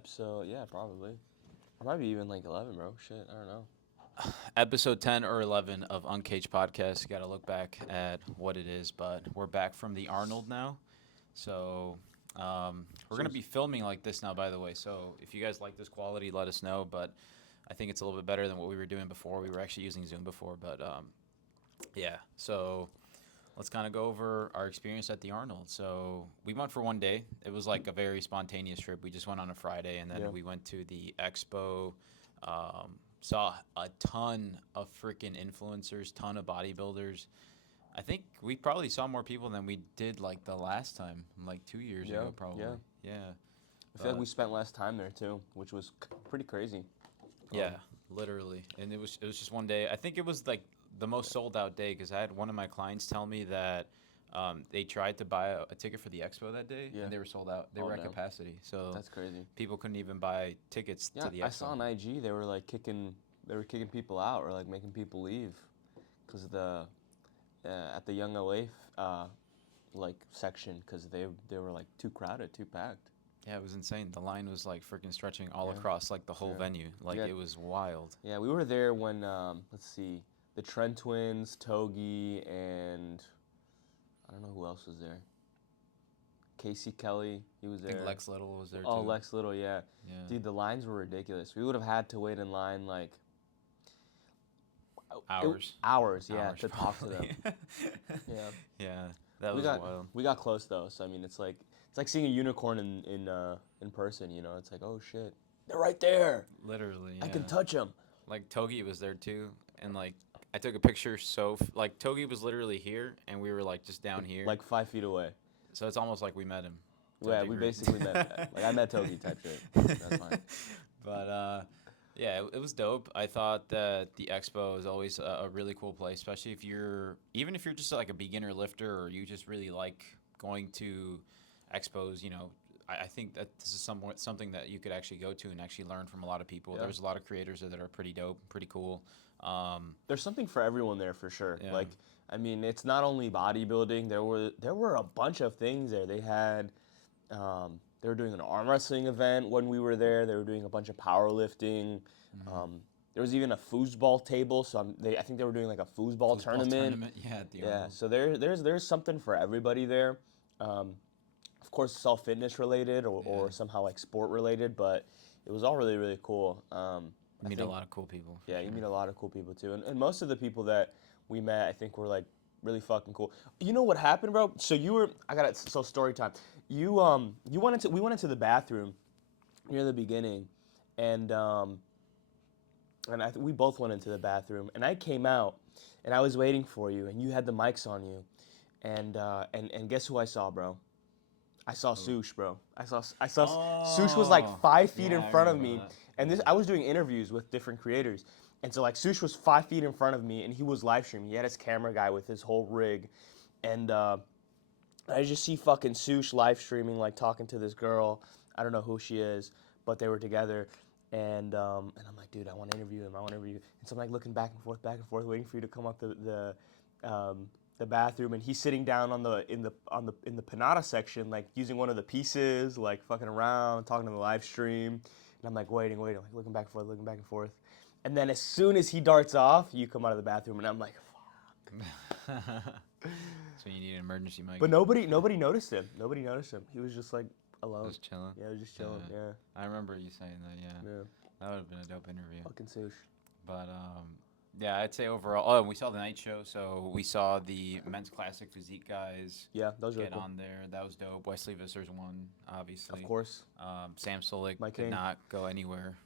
Episode, yeah, probably. Or might be even like 11, bro. Shit, I don't know. Episode 10 or 11 of Unkage podcast. You got to look back at what it is, but we're back from the Arnold now. So we're going to Cheers. be filming like this now, by the way. So if you guys like this quality, let us know. But I think it's a little bit better than what we were doing before. We were actually using Zoom before. But yeah, so let's kind of go over our experience at the Arnold. So we went for one day. It was like a very spontaneous trip. We just went on a Friday, and then Yeah. we went to the Expo. Saw a ton of freaking influencers, ton of bodybuilders. I think we probably saw more people than we did like the last time, like 2 years Yeah, ago, probably. yeah. Yeah, I feel like but we spent less time there too, which was pretty crazy. yeah, literally. And it was just one day. I think it was like the most sold out day because I had one of my clients tell me that they tried to buy a ticket for the expo that day Yeah. and they were sold out. They Oh, were at no. capacity, so That's crazy. people couldn't even buy tickets Yeah, to the I expo. saw on IG they were like kicking people out or like making people leave, cause at the Young LA like section, cause they were like too crowded, too packed. Yeah, it was insane. The line was like freaking stretching all Yeah. across like the whole Yeah. venue. Like Yeah. it was wild. Yeah, we were there when let's see, the Trent twins, Togi, and I don't know who else was there. Casey Kelly, he was I think there. Lex Little was there Oh, too. Lex Little, yeah. Yeah, Dude, the lines were ridiculous. We would have had to wait in line like hours. hours, yeah, Hours to talk to them. probably. Yeah. Yeah, that We was got wild. we got close though, so I mean it's like seeing a unicorn in person, you know. It's like, "Oh shit. They're right there. Literally, I yeah. can touch them." Like Togi was there too, and like I took a picture. Like Togi was literally here, and we were like just down here. Like 5 feet away. So it's almost like we met him. To a Yeah, we degree. basically met. Like I met Togi type shit. That's fine. But yeah, it was dope. I thought that the expo is always a really cool place, especially even if you're just like a beginner lifter or you just really like going to expos. I think that this is something that you could actually go to and actually learn from a lot of people. Yeah. There's a lot of creators that are pretty dope, pretty cool. There's something for everyone there for sure. Yeah. Like, I mean, it's not only bodybuilding. There were a bunch of things there. They were doing an arm wrestling event when we were there. They were doing a bunch of powerlifting. There was even a foosball table. So I think they were doing like a foosball tournament. Yeah, at the Yeah. Arnold. So there's something for everybody there. Of course, it's all fitness related or Yeah. somehow like sport related, but it was all really really cool. You meet a lot of cool people. for Yeah, you sure. meet a lot of cool people too, and most of the people that we met, I think, were like really fucking cool. You know what happened, bro? So I got it. So story time. We went into the bathroom near the beginning, and we both went into the bathroom, and I came out, and I was waiting for you, and you had the mics on you, and guess who I saw, bro? I saw Sush, bro. Sush was like Oh, 5 feet yeah, in I front of remember me, that. and I was doing interviews with different creators, and so like Sush was 5 feet in front of me, and he was live streaming. He had his camera guy with his whole rig, and I just see fucking Sush live streaming, like talking to this girl. I don't know who she is, but they were together, and I'm like, dude, I want to interview him. I want to interview him. And so I'm like looking back and forth, waiting for you to come up the bathroom, and he's sitting down in the Panada section, like using one of the pieces, like fucking around, talking to the live stream. And I'm like waiting, like looking back and forth. And then as soon as he darts off, you come out of the bathroom, and I'm like, fuck. So you need an emergency mic. But nobody noticed him. Nobody noticed him. He was just like alone. Just chilling. Yeah, he was just chilling. Yeah. I remember you saying that. Yeah, Yeah. that would have been a dope interview. Fucking Sush. But yeah, I'd say overall. Oh, and we saw the night show. So we saw the men's classic physique guys Yeah, that was really get cool. on there. That was dope. Wesley Vissers won, obviously. Of course. Sam Sulek My did king. not go anywhere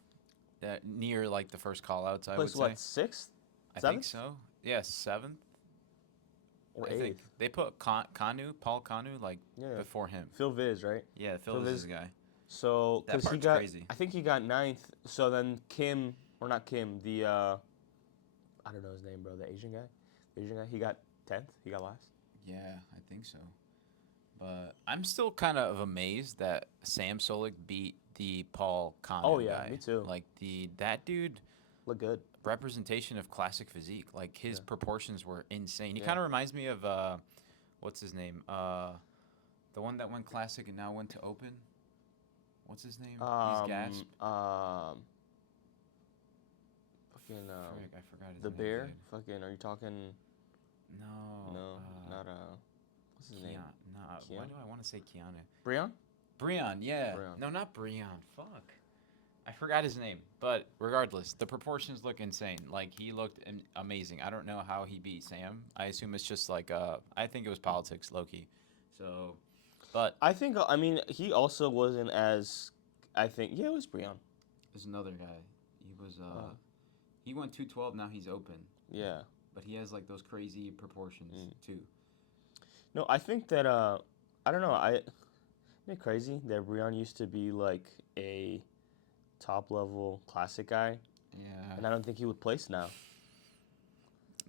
near like the first call outs. I would Place say. what, sixth? I think Seventh? so. Yeah, seventh. Or I think eighth? they put Paul Kanu, like Yeah. before him. Phil Viz, right? Yeah, Phil Phil is Viz- his guy. So, That because he part's got, crazy. I think he got ninth. So then Kim, or not Kim, I don't know his name, bro. The Asian guy. He got 10th. He got last. Yeah, I think so. But I'm still kind of amazed that Sam Sulek beat the Paul Kanu Oh, yeah, guy. me too. Like that dude, Look good. representation of classic physique. Like his Yeah. proportions were insane. He Yeah. kind of reminds me of what's his name? The one that went classic and now went to open. What's his name? He's Gasp. Fucking Frick, I forgot his the name. bear. Dude. Fucking, are you talking? No. No, not what's his name? Nah, why do I want to say Keanu? Breon? Breon, yeah. Breon. No, not Breon. Fuck. I forgot his name. But regardless, the proportions look insane. Like, he looked amazing. I don't know how he beat Sam. I assume it's just like, I think it was politics, low-key. So, but. I think, he also wasn't as, yeah, it was Breon. There's another guy. He was, he went 212, now he's open. Yeah. But he has, like, those crazy proportions, too. No, I think that, I don't know, isn't it crazy that Breon used to be, like, a top-level classic guy? Yeah. And I don't think he would place now.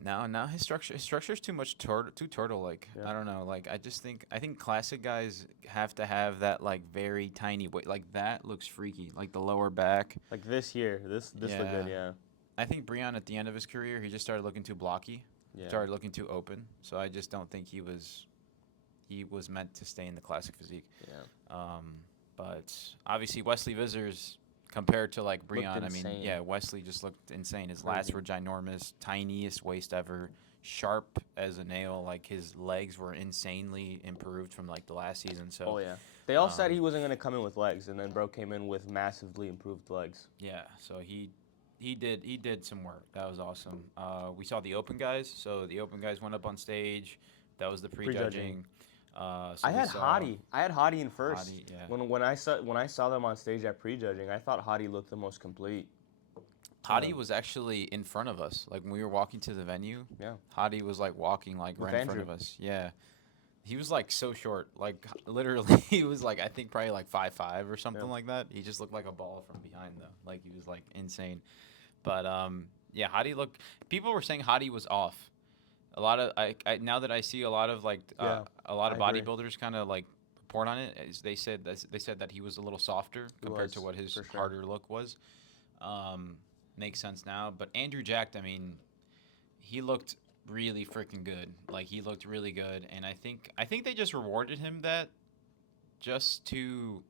Now his structure's too much too turtle-like. Yeah. I don't know. Like, I think classic guys have to have that, like, very tiny weight. Like, that looks freaky. Like, the lower back. Like this here, this looked good, yeah. I think Breon, at the end of his career, he just started looking too blocky. Yeah. Started looking too open. So I just don't think he was meant to stay in the classic physique. Yeah. But obviously Wesley Vissers, compared to, like, Breon, I mean, yeah, Wesley just looked insane. His lats were ginormous, tiniest waist ever, sharp as a nail. Like, his legs were insanely improved from, like, the last season. So. Oh yeah. They all said he wasn't gonna come in with legs, and then bro came in with massively improved legs. Yeah. So he did some work. That was awesome. We saw the open guys. So the open guys went up on stage. That was the prejudging. So I had Hottie in first. Hottie, yeah. When I saw them on stage at prejudging, I thought Hottie looked the most complete. Hottie was actually in front of us. Like, when we were walking to the venue, yeah. Hottie was, like, walking, like, with right Andrew. in front of us. Yeah. He was, like, so short. Like, literally, he was, like, I think probably, like, 5'5" or something like that. He just looked like a ball from behind, though. Like, he was, like, insane. But, yeah, Hottie looked... People were saying Hottie was off. A lot of... I now that I see a lot of, like... a lot of bodybuilders kind of, like, report on it, they said that he was a little softer compared to what his harder look was. Makes sense now. But Andrew Jacked, I mean, he looked really freaking good. Like, he looked really good. And I think they just rewarded him that just to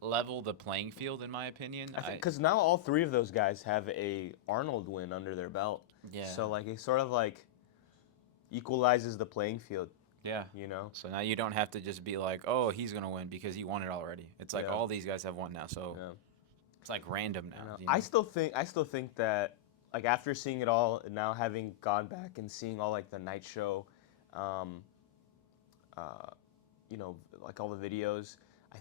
level the playing field, in my opinion. Because now all three of those guys have a Arnold win under their belt. Yeah. So, like, it sort of, like, equalizes the playing field. Yeah. You know? So now you don't have to just be like, oh, he's going to win because he won it already. It's like all these guys have won now. So it's like random now. You know? I still think that, like, after seeing it all and now having gone back and seeing all, like, the night show, you know, like all the videos, I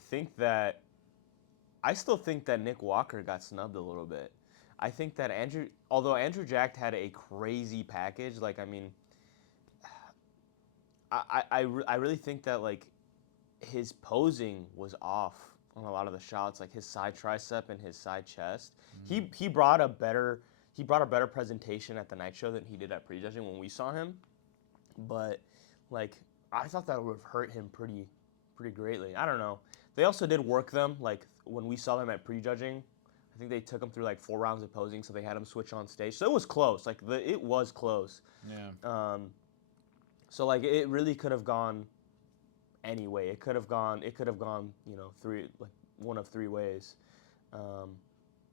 still think that Nick Walker got snubbed a little bit. I think that although Andrew Jacked had a crazy package, like, I mean, I really think that, like, his posing was off on a lot of the shots, like his side tricep and his side chest. Mm. He brought a better presentation at the night show than he did at prejudging when we saw him. But, like, I thought that would have hurt him pretty greatly. I don't know. They also did work them, like, when we saw them at prejudging. I think they took him through, like, 4 rounds of posing, so they had him switch on stage. So it was close. Like, it was close. Yeah. So, like, it really could have gone anyway. It could have gone, you know, one of 3 ways.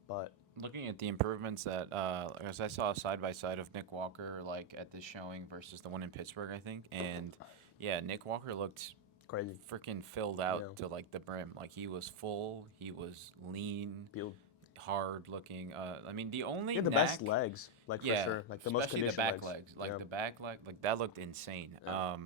But looking at the improvements that, as I saw a side-by-side of Nick Walker, like, at this showing versus the one in Pittsburgh, I think. And, yeah, Nick Walker looked crazy, freaking filled out to, like, the brim. Like, he was full. He was lean. Peeled. Hard looking. I mean, the only he had the best legs, like, for sure, like the most conditioned the back legs. Like the back leg, like that looked insane. Yeah.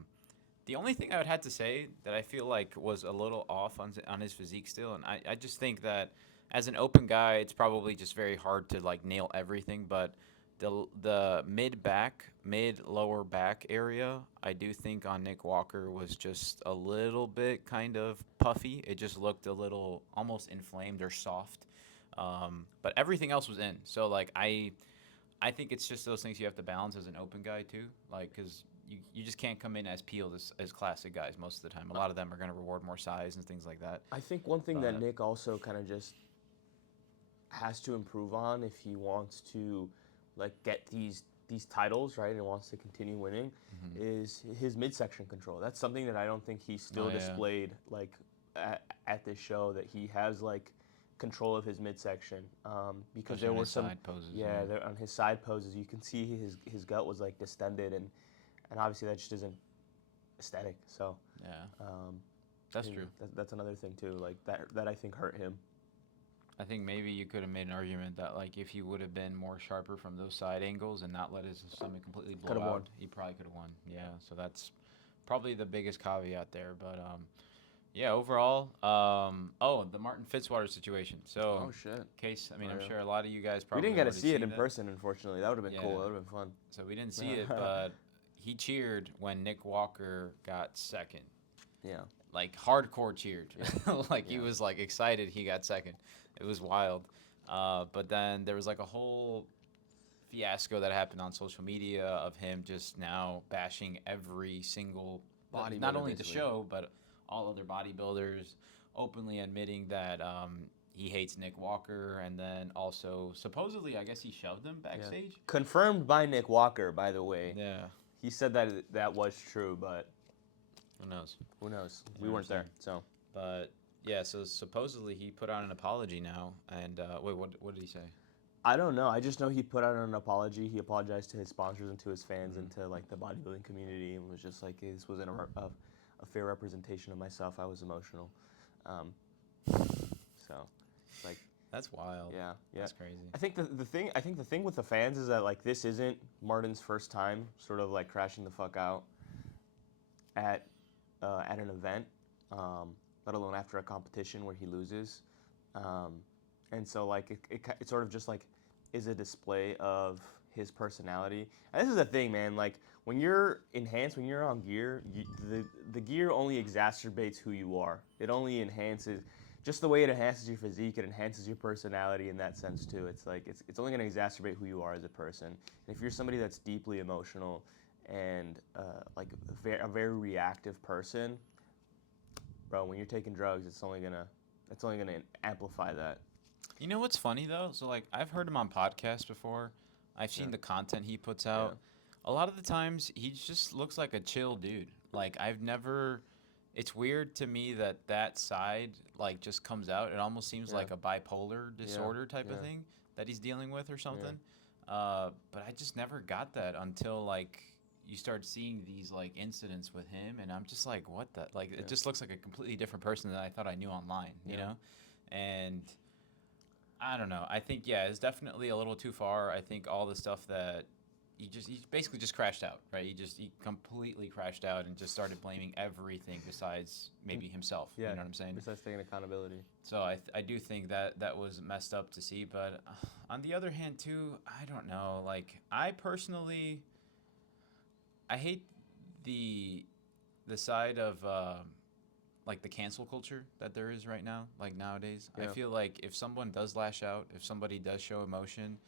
The only thing I would have to say that I feel like was a little off on his physique still, and I just think that as an open guy, it's probably just very hard to, like, nail everything. But the mid lower back area, I do think on Nick Walker was just a little bit kind of puffy. It just looked a little almost inflamed or soft. But everything else was in. So, like, I think it's just those things you have to balance as an open guy, too. Like, because you just can't come in as peeled as classic guys most of the time. A lot of them are going to reward more size and things like that. I think one thing that Nick also kind of just has to improve on if he wants to, like, get these titles, right, and wants to continue winning, is his midsection control. That's something that I don't think he still displayed, like, at this show that he has like control of his midsection, because Especially there on were his some side poses. yeah, there, on his side poses you can see his gut was like distended, and obviously that just isn't aesthetic. So Yeah. um, That's true. That's another thing too, like that I think hurt him. I think maybe you could have made an argument that like if he would have been more sharper from those side angles and not let his stomach completely blow Could've out, won. he probably could have won. Yeah, so that's probably the biggest caveat there. But yeah, overall, oh, the Martin Fitzwater situation. So, Oh shit. case, I mean, Oh, I'm yeah. sure a lot of you guys We probably didn't get to already see it seen in that. person, unfortunately. That would have been cool. Yeah. That would have been fun. So we didn't see it, but he cheered when Nick Walker got second. Yeah. Like hardcore cheered. Like he Yeah. was like excited he got second. It was wild. But then there was like a whole fiasco that happened on social media of him just now bashing every single Bodybuilder, not only the basically. show but all other bodybuilders, openly admitting that he hates Nick Walker, and then also supposedly I guess he shoved him backstage. Confirmed by Nick Walker, by the way. Yeah. He said that was true, but Who knows? who knows? You We know what weren't I'm there, so. But yeah, so supposedly he put out an apology now, and wait, what did he say? I don't know. I just know he put out an apology. He apologized to his sponsors and to his fans and to like the bodybuilding community, and was just like, this wasn't a fair representation of myself. I was emotional. So, it's like, That's wild. yeah. That's crazy. I think the thing with the fans is that like this isn't Martin's first time sort of like crashing the fuck out at an event, let alone after a competition where he loses, and so like it sort of just like is a display of his personality. And this is the thing, man. Like when you're enhanced, when you're on gear, the gear only exacerbates who you are. It only enhances. Just the way it enhances your physique, it enhances your personality in that sense too. It's like it's only going to exacerbate who you are as a person. And if you're somebody that's deeply emotional and like a very reactive person, bro, when you're taking drugs, it's only gonna amplify that. You know what's funny though? So like I've heard him on podcasts before. I've seen the content he puts out. A lot of the times he just looks like a chill dude. Like I've never. It's weird to me that side like just comes out. It almost seems like a bipolar disorder type of thing that he's dealing with or something. But I just never got that until like you start seeing these like incidents with him, and I'm just like, what the like? It just looks like a completely different person than I thought I knew online, you know? And I don't know. I think it's definitely a little too far. I think all the stuff that he basically just crashed out, right? He completely crashed out and just started blaming everything besides maybe himself. Yeah, you know what I'm saying? Besides taking accountability. So I do think that was messed up to see. But on the other hand, too, I don't know. Like I personally, I hate the side of like the cancel culture that there is right now. Like nowadays, I feel like if someone does lash out, if somebody does show emotion,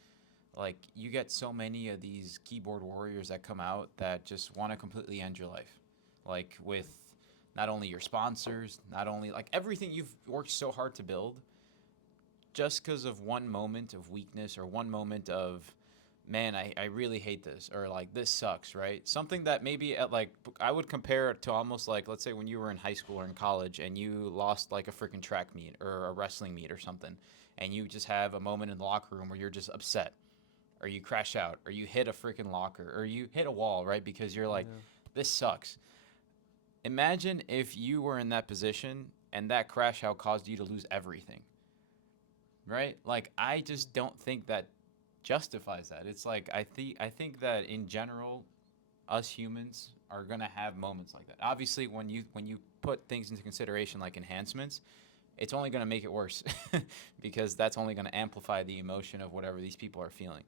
like you get so many of these keyboard warriors that come out that just want to completely end your life, like with not only your sponsors, not only like everything you've worked so hard to build, just because of one moment of weakness or one moment of, man, I really hate this, or like this sucks, right? Something that maybe at like I would compare it to almost like, let's say when you were in high school or in college and you lost like a freaking track meet or a wrestling meet or something, and you just have a moment in the locker room where you're just upset, or you crash out, or you hit a freaking locker, or you hit a wall, right? Because you're like, this sucks. Imagine if you were in that position and that crash out caused you to lose everything, right? Like, I just don't think that justifies that. It's like, I think that in general, us humans are gonna have moments like that. Obviously, when you put things into consideration like enhancements, it's only gonna make it worse because that's only gonna amplify the emotion of whatever these people are feeling.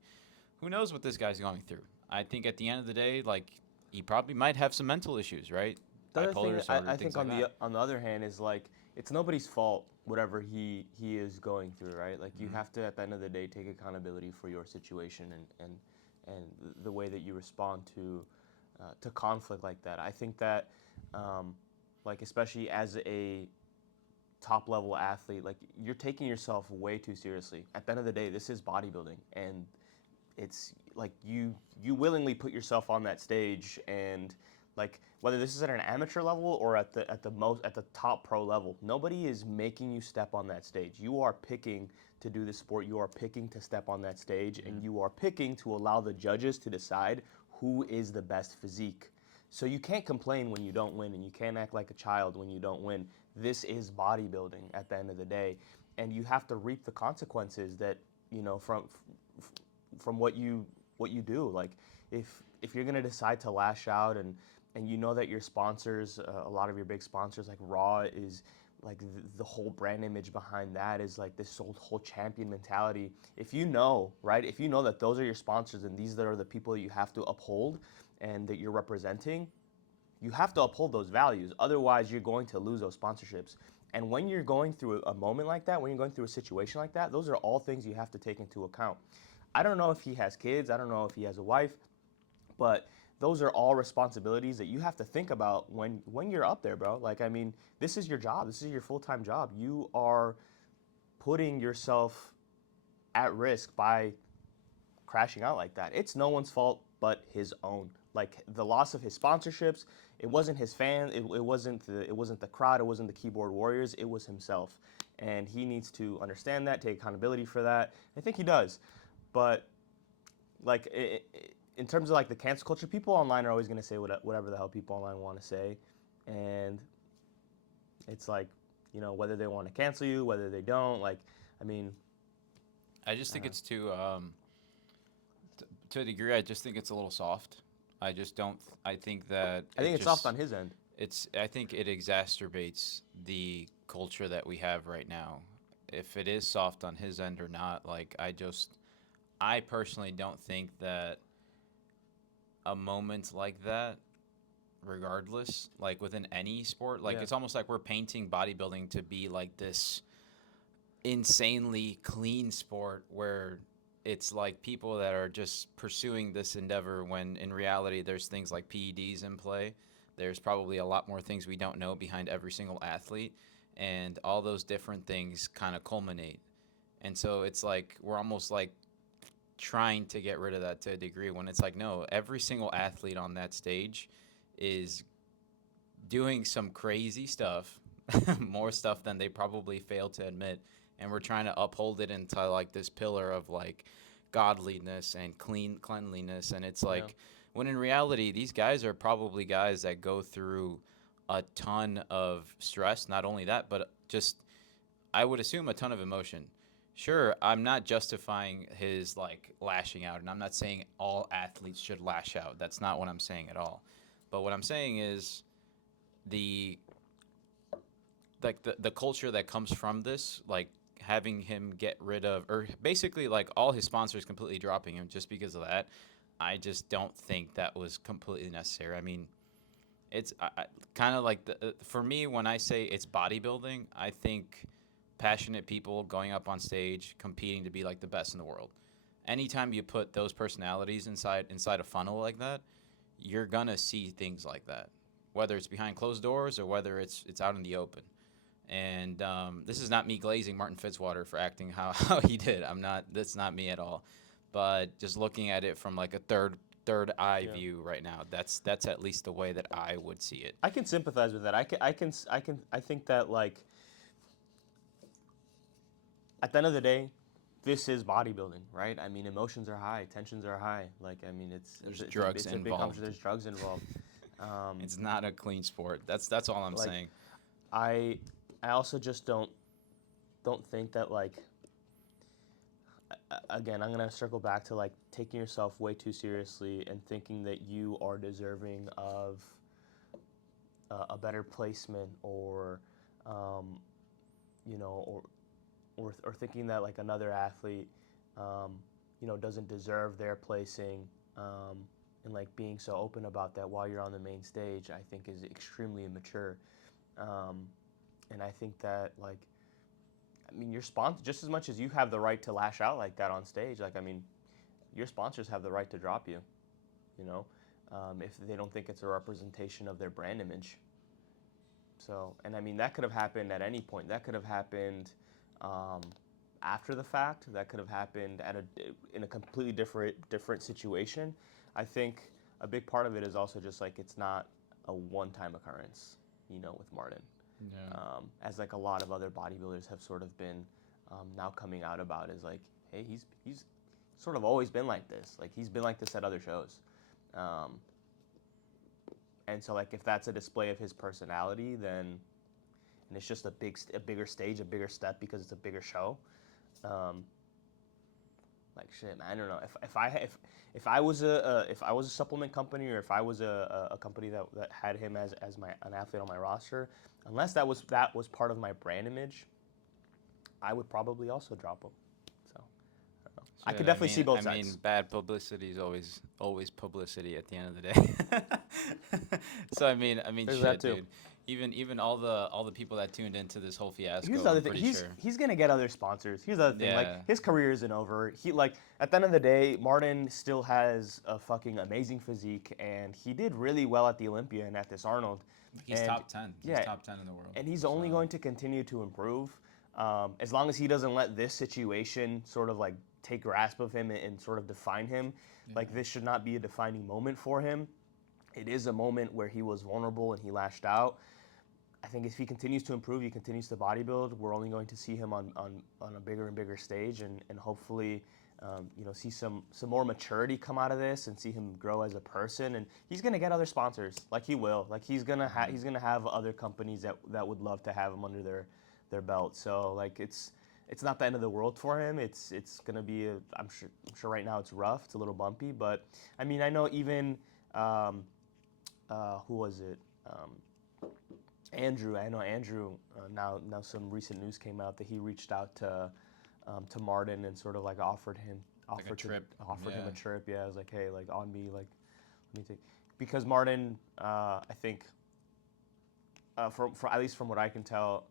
Who knows what this guy's going through? I think at the end of the day, like, he probably might have some mental issues, right? The other Bipolar thing disorder, I things think like that. on the other hand is like it's nobody's fault whatever he is going through, right? Like you have to at the end of the day take accountability for your situation and the way that you respond to conflict like that. I think that like especially as a top level athlete, like you're taking yourself way too seriously. At the end of the day, this is bodybuilding, and it's like you willingly put yourself on that stage, and Like whether this is at an amateur level or at the top pro level, nobody is making you step on that stage. You are picking to do the sport. You are picking to step on that stage, and you are picking to allow the judges to decide who is the best physique. So you can't complain when you don't win, and you can't act like a child when you don't win. This is bodybuilding at the end of the day, and you have to reap the consequences that from what you do. Like if you're gonna decide to lash out and you know that your sponsors, a lot of your big sponsors like Raw is like the whole brand image behind that is like this whole champion mentality. If you know, right, if you know that those are your sponsors and these are the people that you have to uphold and that you're representing, you have to uphold those values. Otherwise, you're going to lose those sponsorships. And when you're going through a moment like that, when you're going through a situation like that, those are all things you have to take into account. I don't know if he has kids, I don't know if he has a wife, but those are all responsibilities that you have to think about when you're up there, bro. Like, I mean, this is your job. This is your full-time job. You are putting yourself at risk by crashing out like that. It's no one's fault but his own. Like the loss of his sponsorships, it wasn't his fan, it wasn't the crowd, it wasn't the keyboard warriors, it was himself. And he needs to understand that, take accountability for that. I think he does. But like in terms of like the cancel culture, people online are always going to say whatever the hell people online want to say, and it's like, you know, whether they want to cancel you, whether they don't. Like, I mean, I just think it's too, to a degree, I just think it's a little soft. I just don't. I think that. I think it's soft on his end. I think it exacerbates the culture that we have right now. If it is soft on his end or not, like I personally don't think that a moment like that, regardless, like within any sport, like it's almost like we're painting bodybuilding to be like this insanely clean sport where it's like people that are just pursuing this endeavor when in reality there's things like PEDs in play. There's probably a lot more things we don't know behind every single athlete, and all those different things kind of culminate. And so it's like we're almost like trying to get rid of that to a degree when it's like, no, every single athlete on that stage is doing some crazy stuff, more stuff than they probably fail to admit. And we're trying to uphold it into like this pillar of like godliness and cleanliness. And it's like, when in reality, these guys are probably guys that go through a ton of stress. Not only that, but just, I would assume, a ton of emotion. Sure, I'm not justifying his like lashing out, and I'm not saying all athletes should lash out. That's not what I'm saying at all. But what I'm saying is the culture that comes from this, like having him get rid of, or basically like all his sponsors completely dropping him just because of that. I just don't think that was completely necessary. I mean, it's kind of like for me, when I say it's bodybuilding, I think passionate people going up on stage competing to be like the best in the world. Anytime you put those personalities inside a funnel like that, you're gonna see things like that, whether it's behind closed doors or whether it's out in the open. And this is not me glazing Martin Fitzwater for acting how he did. That's not me at all. But just looking at it from like a third eye view right now, that's at least the way that I would see it. I can sympathize with that. I think that like at the end of the day, this is bodybuilding, right? I mean, emotions are high, tensions are high. Like, I mean, there's drugs involved. A big competition. There's drugs involved. It's not a clean sport. That's all I'm saying. I also just don't think that like. Again, I'm gonna circle back to like taking yourself way too seriously and thinking that you are deserving of a better placement, or you know, or thinking that like another athlete, you know, doesn't deserve their placing, and like being so open about that while you're on the main stage, I think is extremely immature, and I think that like. I mean, your sponsor, just as much as you have the right to lash out like that on stage, like, I mean, your sponsors have the right to drop you, you know, if they don't think it's a representation of their brand image. So, and I mean, that could have happened at any point. That could have happened after the fact. That could have happened in a completely different situation. I think a big part of it is also just like it's not a one-time occurrence, with Martin. Yeah. As like a lot of other bodybuilders have sort of been now coming out about, is like, hey, he's sort of always been like this. Like, he's been like this at other shows. And so, like, if that's a display of his personality, then, and it's just a bigger stage, a bigger step because it's a bigger show. Like, shit, man, I don't know. If I was a supplement company, or if I was a company that had him as an athlete on my roster, unless that was part of my brand image, I would probably also drop him. So I don't know. I could definitely see both sides. I mean, bad publicity is always publicity at the end of the day. So I mean, There's shit, that too. dude. Even all the people that tuned into this whole fiasco. Here's the other I'm thing. pretty sure. He's gonna get other sponsors. Here's the other thing. Yeah. Like, his career isn't over. He, like, at the end of the day, Martin still has a fucking amazing physique, and he did really well at the Olympia and at this Arnold. He's And, top 10. He's yeah, top 10 in the world. and he's only going to continue to improve, as long as he doesn't let this situation sort of like take grasp of him and sort of define him. Yeah. Like, this should not be a defining moment for him. It is a moment where he was vulnerable and he lashed out. I think if he continues to improve, he continues to bodybuild, we're only going to see him on a bigger and bigger stage, and hopefully, see some more maturity come out of this, and see him grow as a person. And he's gonna get other sponsors, like he will. Like, he's gonna have other companies that would love to have him under their belt. So, like, it's not the end of the world for him. It's gonna be I'm sure right now it's rough. It's a little bumpy, but I mean, I know even who was it? Andrew. I know Andrew. Now some recent news came out that he reached out to Martin and sort of like offered him a trip. him a trip. Yeah, I was like, hey, like, on me, like, let me take, because Martin, I think, for at least from what I can tell,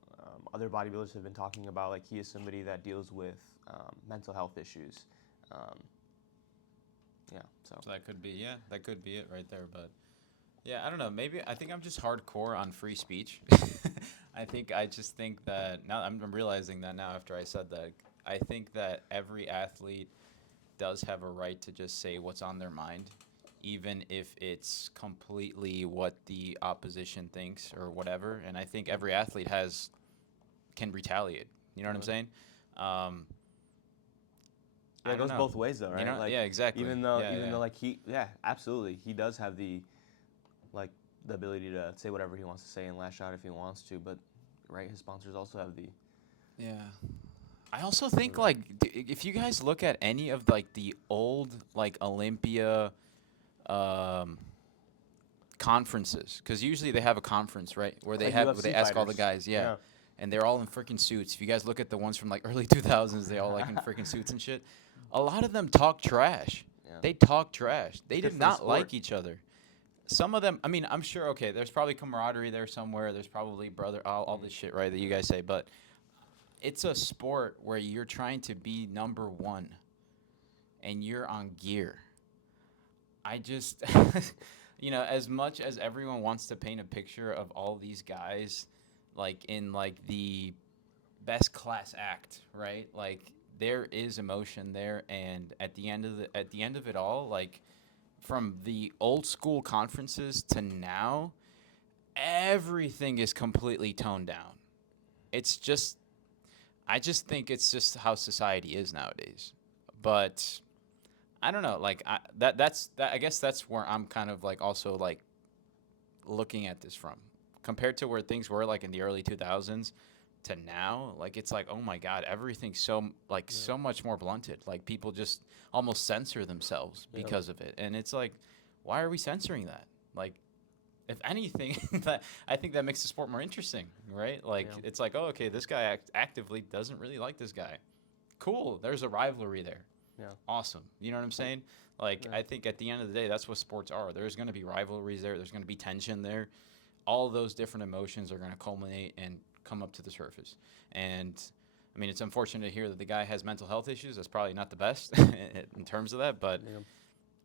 other bodybuilders have been talking about, like, he is somebody that deals with mental health issues. So that could be it right there. But yeah, I don't know. Maybe I think I'm just hardcore on free speech. I just think that now I'm realizing that now after I said that. I think that every athlete does have a right to just say what's on their mind, even if it's completely what the opposition thinks or whatever. And I think every athlete can retaliate. You know what I'm saying? Yeah, it goes both ways, though, right? You know? Like, yeah, exactly. Even though, yeah. like, absolutely, he does have the ability to say whatever he wants to say and lash out if he wants to. But, right, his sponsors also have the. Yeah. I also think, like, if you guys look at any of, like, the old, like, Olympia conferences, because usually they have a conference, right, where they ask all the guys, yeah. And they're all in freaking suits. If you guys look at the ones from, like, early 2000s, they all, like, in freaking suits and shit. A lot of them talk trash. Yeah. They talk trash. They did not like each other. Some of them, I mean, I'm sure, okay, there's probably camaraderie there somewhere. There's probably all this shit, right, that you guys say. But it's a sport where you're trying to be number one, and you're on gear. I just, as much as everyone wants to paint a picture of all these guys, like, in, like, the best class act, right? Like, there is emotion there, and at the end of it all, like, from the old school conferences to now, everything is completely toned down. It's just, I just think it's just how society is nowadays. But I don't know, like, I guess that's where I'm kind of, like, also, like, looking at this from, compared to where things were, like, in the early 2000s. To now, like, it's like, oh my God, everything's so much more blunted. Like, people just almost censor themselves because of it, and it's like, why are we censoring that? Like, if anything, I think that makes the sport more interesting, right? Like, it's like, oh, okay, this guy actively doesn't really like this guy. Cool, there's a rivalry there. Yeah. Awesome. You know what I'm saying? Like, I think at the end of the day, that's what sports are. There's going to be rivalries there. There's going to be tension there. All those different emotions are going to culminate and come up to the surface. And I mean, it's unfortunate to hear that the guy has mental health issues. That's probably not the best in terms of that, but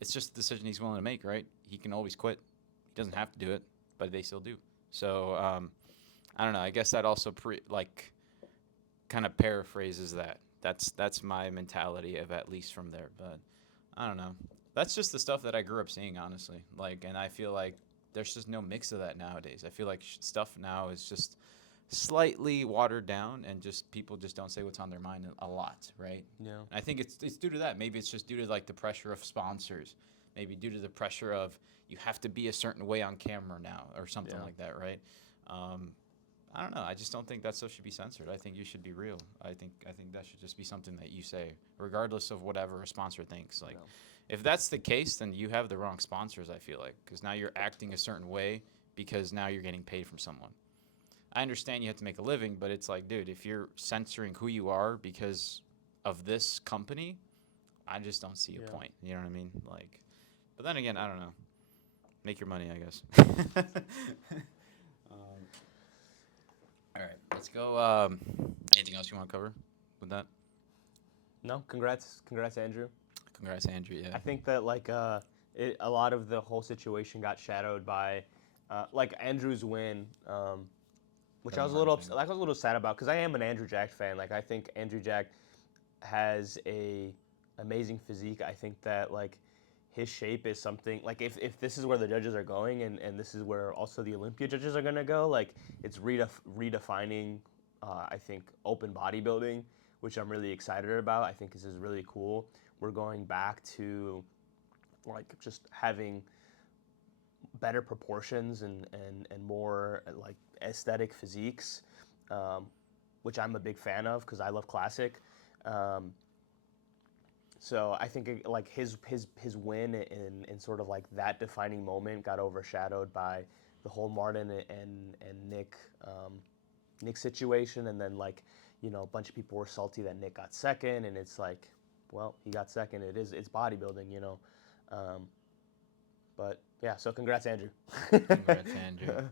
it's just a decision he's willing to make, right? He can always quit. He doesn't have to do it, but they still do. So I don't know. I guess that also kind of paraphrases that. That's my mentality of, at least from there. But I don't know. That's just the stuff that I grew up seeing, honestly. Like, and I feel like there's just no mix of that nowadays. I feel like stuff now is just slightly watered down, and just people just don't say what's on their mind a lot, right? Yeah. And I think it's due to that. Maybe it's just due to like the pressure of sponsors. Maybe due to the pressure of you have to be a certain way on camera now or something like that, right? I don't know. I just don't think that stuff should be censored. I think you should be real. I think that should just be something that you say, regardless of whatever a sponsor thinks. Like, if that's the case, then you have the wrong sponsors. I feel like, because now you're acting a certain way because now you're getting paid from someone. I understand you have to make a living, but it's like, dude, if you're censoring who you are because of this company, I just don't see a point. You know what I mean? Like, but then again, I don't know. Make your money, I guess. All right, let's go. Anything else you want to cover with that? No, congrats, Andrew. Congrats, Andrew. Yeah. I think that like a lot of the whole situation got shadowed by like Andrew's win, which I was a little sad about, because I am an Andrew Jack fan. Like, I think Andrew Jack has a amazing physique. I think that like his shape is something, like if this is where the judges are going, and this is where also the Olympia judges are gonna go, like it's redefining I think open bodybuilding, which I'm really excited about. I think this is really cool. We're going back to like just having better proportions and more like aesthetic physiques, which I'm a big fan of because I love classic. So I think like his win in sort of like that defining moment got overshadowed by the whole Martin and Nick situation, and then like, you know, a bunch of people were salty that Nick got second, and it's like, well, he got second. It's bodybuilding, you know. But yeah, so congrats, Andrew. Congrats, Andrew.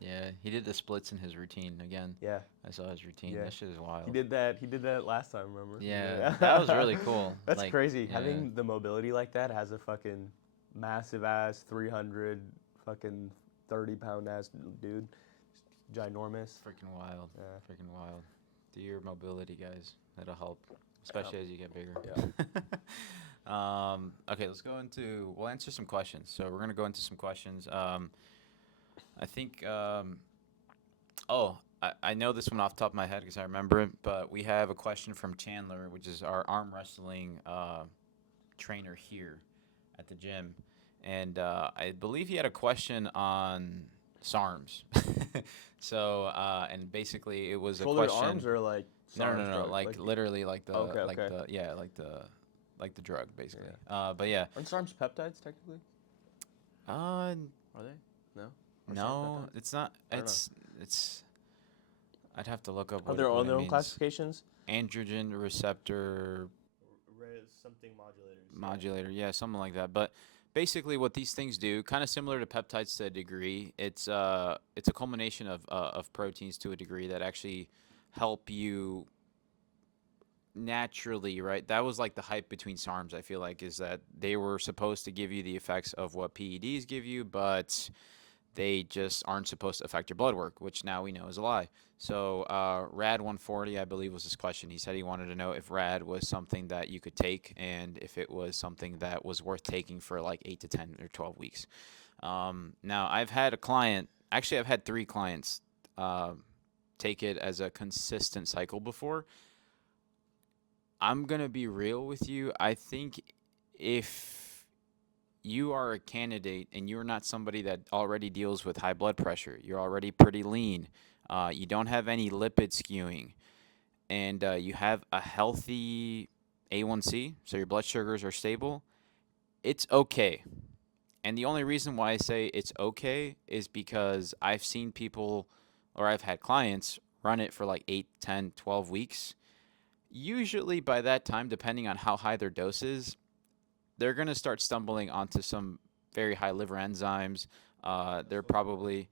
Yeah, he did the splits in his routine again. Yeah, I saw his routine. Yeah. That shit is wild. He did that last time, remember? Yeah, that was really cool. That's Like, crazy. yeah. Having the mobility like that, has a fucking massive ass 300 fucking 30-pound ass dude. Ginormous. Freaking wild. Yeah. Freaking wild. Do your mobility, guys. That'll help, especially as you get bigger. Yeah. Okay, we'll answer some questions. So we're going to go into some questions. I think, I know this one off the top of my head because I remember it, but we have a question from Chandler, which is our arm wrestling trainer here at the gym. And I believe he had a question on SARMs. So, and basically it was Shoulder a question. arms or like SARMs? No. Like literally like the, okay. like the drug, basically. Yeah. But yeah. Aren't SARMs peptides technically? Are they? No. No, it's not. It's. I'd have to look up. Are there their own classifications? Androgen receptor something modulator. Yeah, something like that. But basically, what these things do, kind of similar to peptides to a degree, it's a culmination of proteins to a degree that actually help you naturally, right? That was like the hype between SARMs, I feel like, is that they were supposed to give you the effects of what PEDs give you, but they just aren't supposed to affect your blood work, which now we know is a lie. So RAD 140, I believe, was his question. He said he wanted to know if RAD was something that you could take and if it was something that was worth taking for like 8 to 10 or 12 weeks. Now, I've had 3 clients take it as a consistent cycle before. I'm going to be real with you. I think if you are a candidate and you're not somebody that already deals with high blood pressure, you're already pretty lean, you don't have any lipid skewing, and you have a healthy A1C, so your blood sugars are stable, it's okay. And the only reason why I say it's okay is because I've seen people, or I've had clients, run it for like 8, 10, 12 weeks. Usually by that time, depending on how high their dose is, they're going to start stumbling onto some very high liver enzymes. They're probably,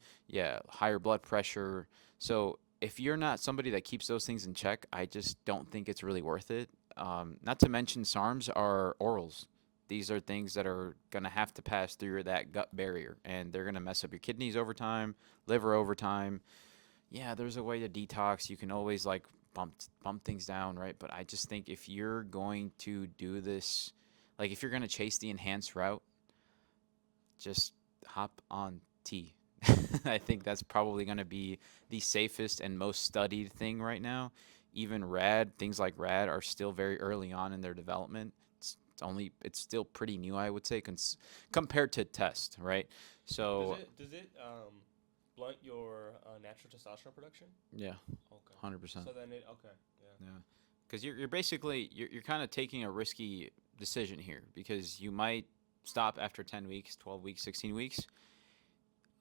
higher blood pressure. So if you're not somebody that keeps those things in check, I just don't think it's really worth it. Not to mention SARMs are orals. These are things that are going to have to pass through that gut barrier, and they're going to mess up your kidneys over time, liver over time. Yeah, there's a way to detox. You can always like bump things down, right? But I just think if you're going to do this, like if you're going to chase the enhanced route, just hop on T. I think that's probably going to be the safest and most studied thing right now. Even rad, things like rad are still very early on in their development. It's still pretty new, I would say, compared to test, right? So Does it blunt your natural testosterone production? yeah, Okay. 100%. So then it okay. Yeah. Yeah, because you're basically you're kind of taking a risky decision here because you might stop after 10 weeks, 12 weeks, 16 weeks,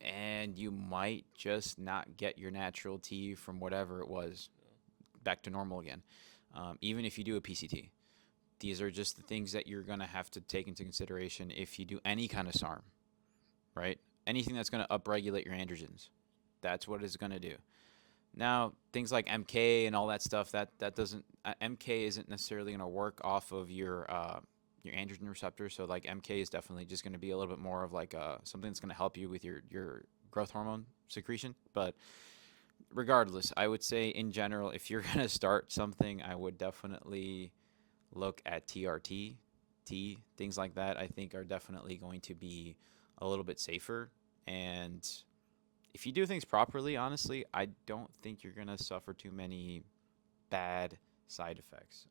and you might just not get your natural T from whatever it was back to normal again. Even if you do a PCT, these are just the things that you're going to have to take into consideration if you do any kind of SARM, right? Anything that's going to upregulate your androgens. That's what it's going to do. Now, things like MK and all that stuff, that doesn't MK isn't necessarily going to work off of your androgen receptor. So like MK is definitely just going to be a little bit more of like something that's going to help you with your growth hormone secretion. But regardless, I would say in general, if you're going to start something, I would definitely look at TRT, things like that. I think are definitely going to be a little bit safer. And if you do things properly, honestly, I don't think you're going to suffer too many bad side effects.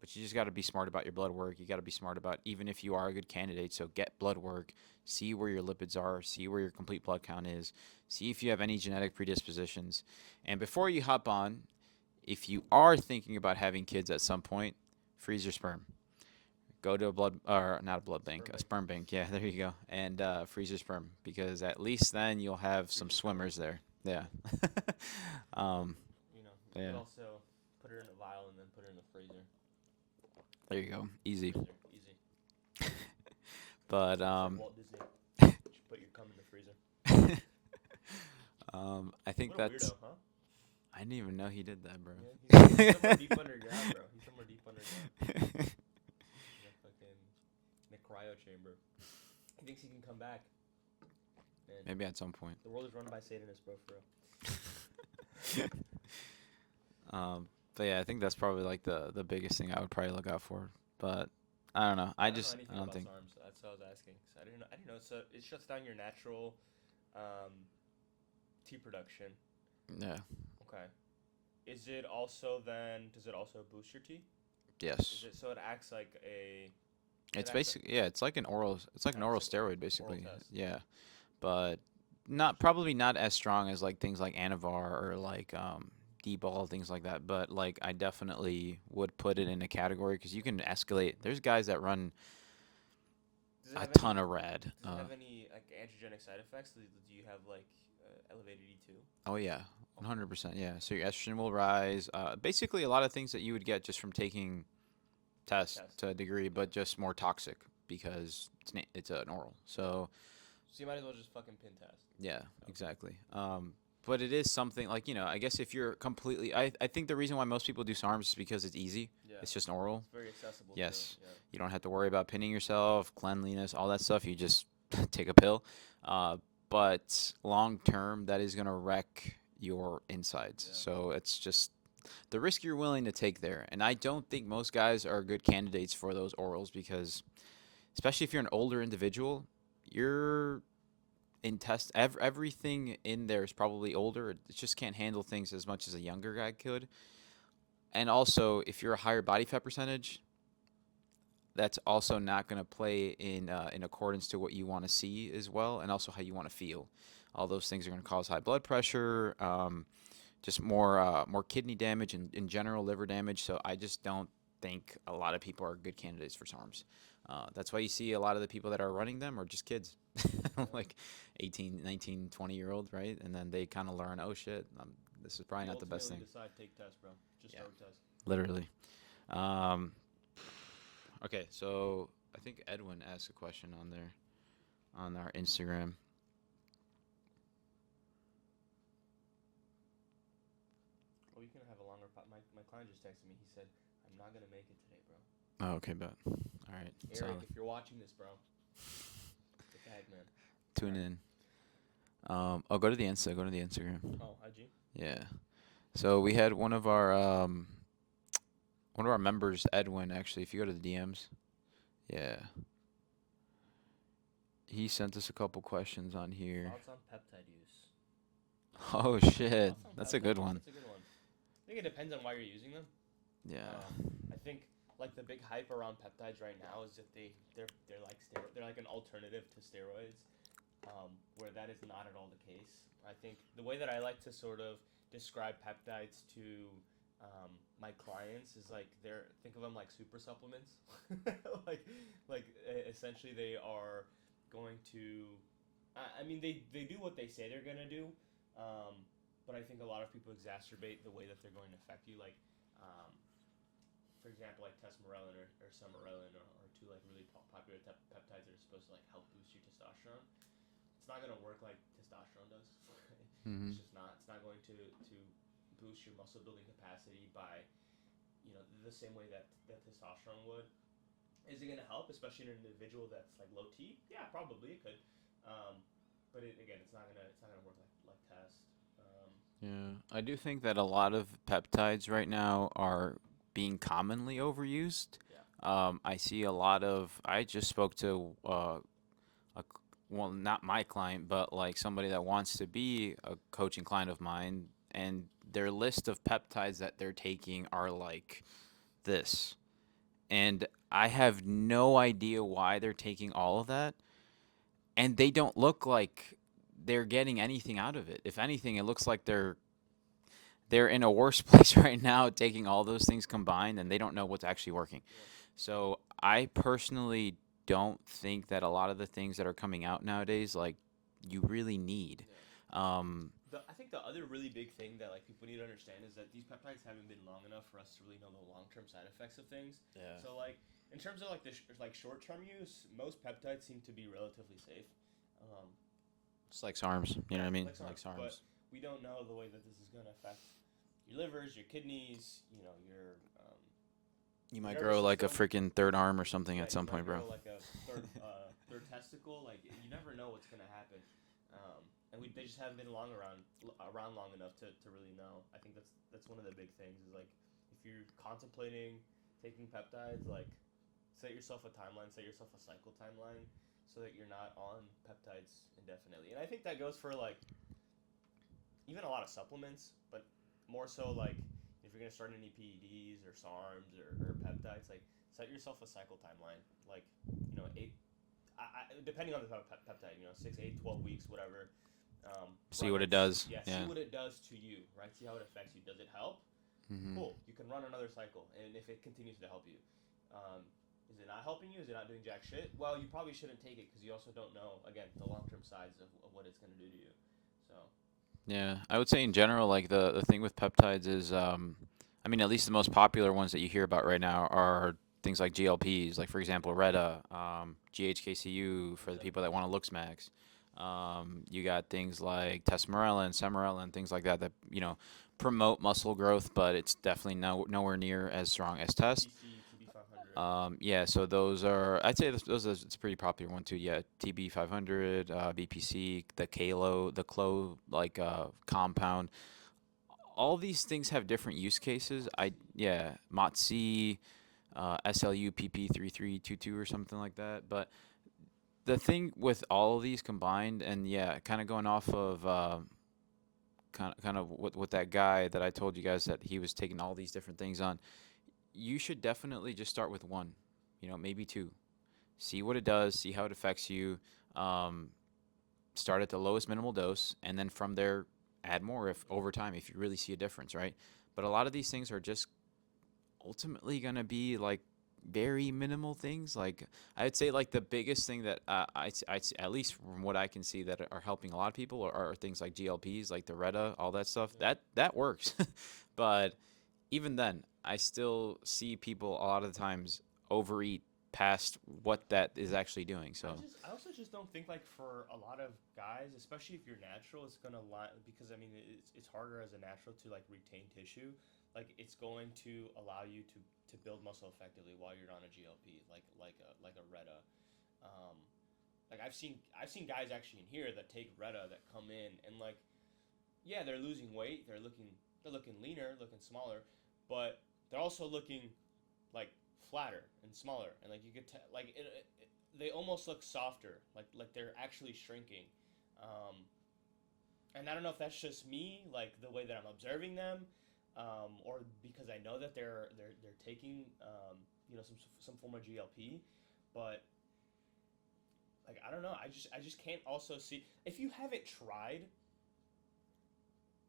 But you just got to be smart about your blood work. You got to be smart about even if you are a good candidate. So get blood work, see where your lipids are, see where your complete blood count is, see if you have any genetic predispositions. And before you hop on, if you are thinking about having kids at some point, freeze your sperm. Go to a blood, or not a blood bank, a sperm bank. Yeah, there you go. And freeze your sperm because at least then you'll have some swimmers there. Yeah. You Yeah. could also put it in a vial and then put it in the freezer. There you go. Easy. Freezer, easy. But It's like Walt Disney. Just put your cum in the freezer. I think What a that's. weirdo, huh? I didn't even know he did that, bro. Yeah, he's somewhere deep underground, bro. He's somewhere deep underground. In a fucking in a cryo chamber. He thinks he can come back. Man, Maybe at some point. the world is run by Satanists, bro, for real. But yeah, I think that's probably like the biggest thing I would probably look out for. But I don't know. I don't know don't anything about think. SARMs. That's what I was asking. So I didn't know. So it shuts down your natural T production. Yeah. Okay. Is it also then? Does it also boost your T? Yes. Is it so it acts like a? It's basically it's like an oral. It's like an oral steroid, basically. Oral test. Yeah, but probably not as strong as like things like Anavar or like D-ball, things like that. But like I definitely would put it in a category because you can escalate. There's guys that run a ton of rad. Does it have any like androgenic side effects? Do you have like elevated E2? Oh yeah, 100%. Yeah. So your estrogen will rise. Basically, a lot of things that you would get just from taking tests to a degree, but just more toxic because it's an oral. So you might as well just fucking pin test. yeah, exactly. But it is something like I guess if you're completely, I think the reason why most people do SARMs is because it's easy. Yeah. It's just an oral. It's very accessible. Yes. Too. Yeah. You don't have to worry about pinning yourself, cleanliness, all that stuff. You just take a pill. But long term, that is gonna wreck your insides. Yeah. So it's just the risk you're willing to take there. And I don't think most guys are good candidates for those orals because, especially if you're an older individual, you're everything in there is probably older. It just can't handle things as much as a younger guy could. And also, if you're a higher body fat percentage, that's also not going to play in accordance to what you want to see as well, and also how you want to feel. All those things are going to cause high blood pressure, just more kidney damage and in general liver damage. So I just don't think a lot of people are good candidates for SARMs. That's why you see a lot of the people that are running them are just kids, like 18, 19, 20-year-old, right? And then they kind of learn, oh shit, this is probably not the best thing. Decide, take test, bro. Just start with test. Literally. Okay, so I think Edwin asked a question on our Instagram. Oh, you can have a longer. My client just texted me. He said, "I'm not gonna make it today, bro." Oh, okay, bet. All right. Eric, if you're watching this, bro, get the heck, man. Tune in. Go to the Insta. Go to the Instagram. Oh, IG. Yeah. So we had one of our members, Edwin. Actually, if you go to the DMs, yeah. He sent us a couple questions on here. Thoughts on peptide use? Oh shit, Thoughts on that's a peptide good use? one. That's a good one. I think it depends on why you're using them. Yeah. I think like the big hype around peptides right now is that they're like they're like an alternative to steroids, where that is not at all the case. I think the way that I like to sort of describe peptides to my clients is like think of them like super supplements, essentially they are going to. I mean they do what they say they're gonna do, but I think a lot of people exacerbate the way that they're going to affect you. Like, for example, like tesmorelin or sumarelin or two like really popular peptides that are supposed to like help boost your testosterone. It's not gonna work like testosterone does. Mm-hmm. It's just not. It's not going to boost your muscle building capacity by the same way that testosterone would. Is it gonna help, especially in an individual that's like low T? Yeah, probably it could. But again, it's not gonna work like test. Yeah, I do think that a lot of peptides right now are being commonly overused. Yeah. I see a lot of. I just spoke to well, not my client, but like somebody that wants to be a coaching client of mine, and their list of peptides that they're taking are like this, and I have no idea why they're taking all of that, and they don't look like they're getting anything out of it. If anything, it looks like they're in a worse place right now taking all those things combined, and they don't know what's actually working. Yeah. So I personally don't think that a lot of the things that are coming out nowadays, like, you really need. Yeah. I think the other really big thing that like people need to understand is that these peptides haven't been long enough for us to really know the long-term side effects of things. Yeah. So like in terms of like like short-term use, most peptides seem to be relatively safe. Um, Just like SARMs, you know what I mean? like Like SARMs, but SARMs. we don't know the way that this is going to affect your livers, your kidneys, your You your might nervous grow like a system. freaking third arm or something Yeah, at you some might point, bro. grow like a third testicle. Like you never know what's gonna happen, and they just haven't been around long enough to really know. I think that's one of the big things is like if you're contemplating taking peptides, like set yourself a timeline, set yourself a cycle timeline, so that you're not on peptides indefinitely. And I think that goes for like even a lot of supplements, but more so like if you're gonna start any PEDs or SARMs or peptides, like set yourself a cycle timeline, like eight. Depending on the peptide, 6, 8, 12 weeks, whatever. See what it does. Yeah, Yeah. see what it does to you, right? See how it affects you. Does it help? Mm-hmm. Cool. You can run another cycle, and if it continues to help you, is it not helping you? Is it not doing jack shit? Well, you probably shouldn't take it because you also don't know again the long term sides of what it's gonna do to you. So. Yeah, I would say in general, like the thing with peptides is, I mean, at least the most popular ones that you hear about right now are things like GLPs, like for example, Retta, GHKCU for the people that want to looks max. You got things like tesmorelin, semarelin, things like that promote muscle growth, but it's definitely nowhere near as strong as test. TB500. Yeah, so those are, I'd say it's a pretty popular one too. Yeah, TB500, BPC, the Clo like compound. All these things have different use cases. MOTC, SLU PP3322 or something like that. But the thing with all of these combined, and yeah, kind of going off of kind of what that guy that I told you guys that he was taking all these different things on, you should definitely just start with one, maybe two. See what it does, see how it affects you. Start at the lowest minimal dose, and then from there, add more if over time if you really see a difference, right? But a lot of these things are just ultimately gonna be like very minimal things. Like I'd say, like the biggest thing that I at least from what I can see that are helping a lot of people are things like GLPs, like the Retta, all that stuff. Yeah. That works, but even then, I still see people a lot of the times overeat past what that is actually doing. So I also just don't think like for a lot of guys, especially if you're natural, it's gonna lie because I mean it's harder as a natural to like retain tissue. Like it's going to allow you to build muscle effectively while you're on a GLP, like a Retta. Um, like I've seen guys actually in here that take Retta that come in and like yeah they're losing weight, they're looking leaner, looking smaller, but they're also looking like flatter and smaller, and like you could they almost look softer, like they're actually shrinking. And I don't know if that's just me, like the way that I'm observing them, or because I know that they're taking some form of GLP, but like I don't know, I just can't also see if you haven't tried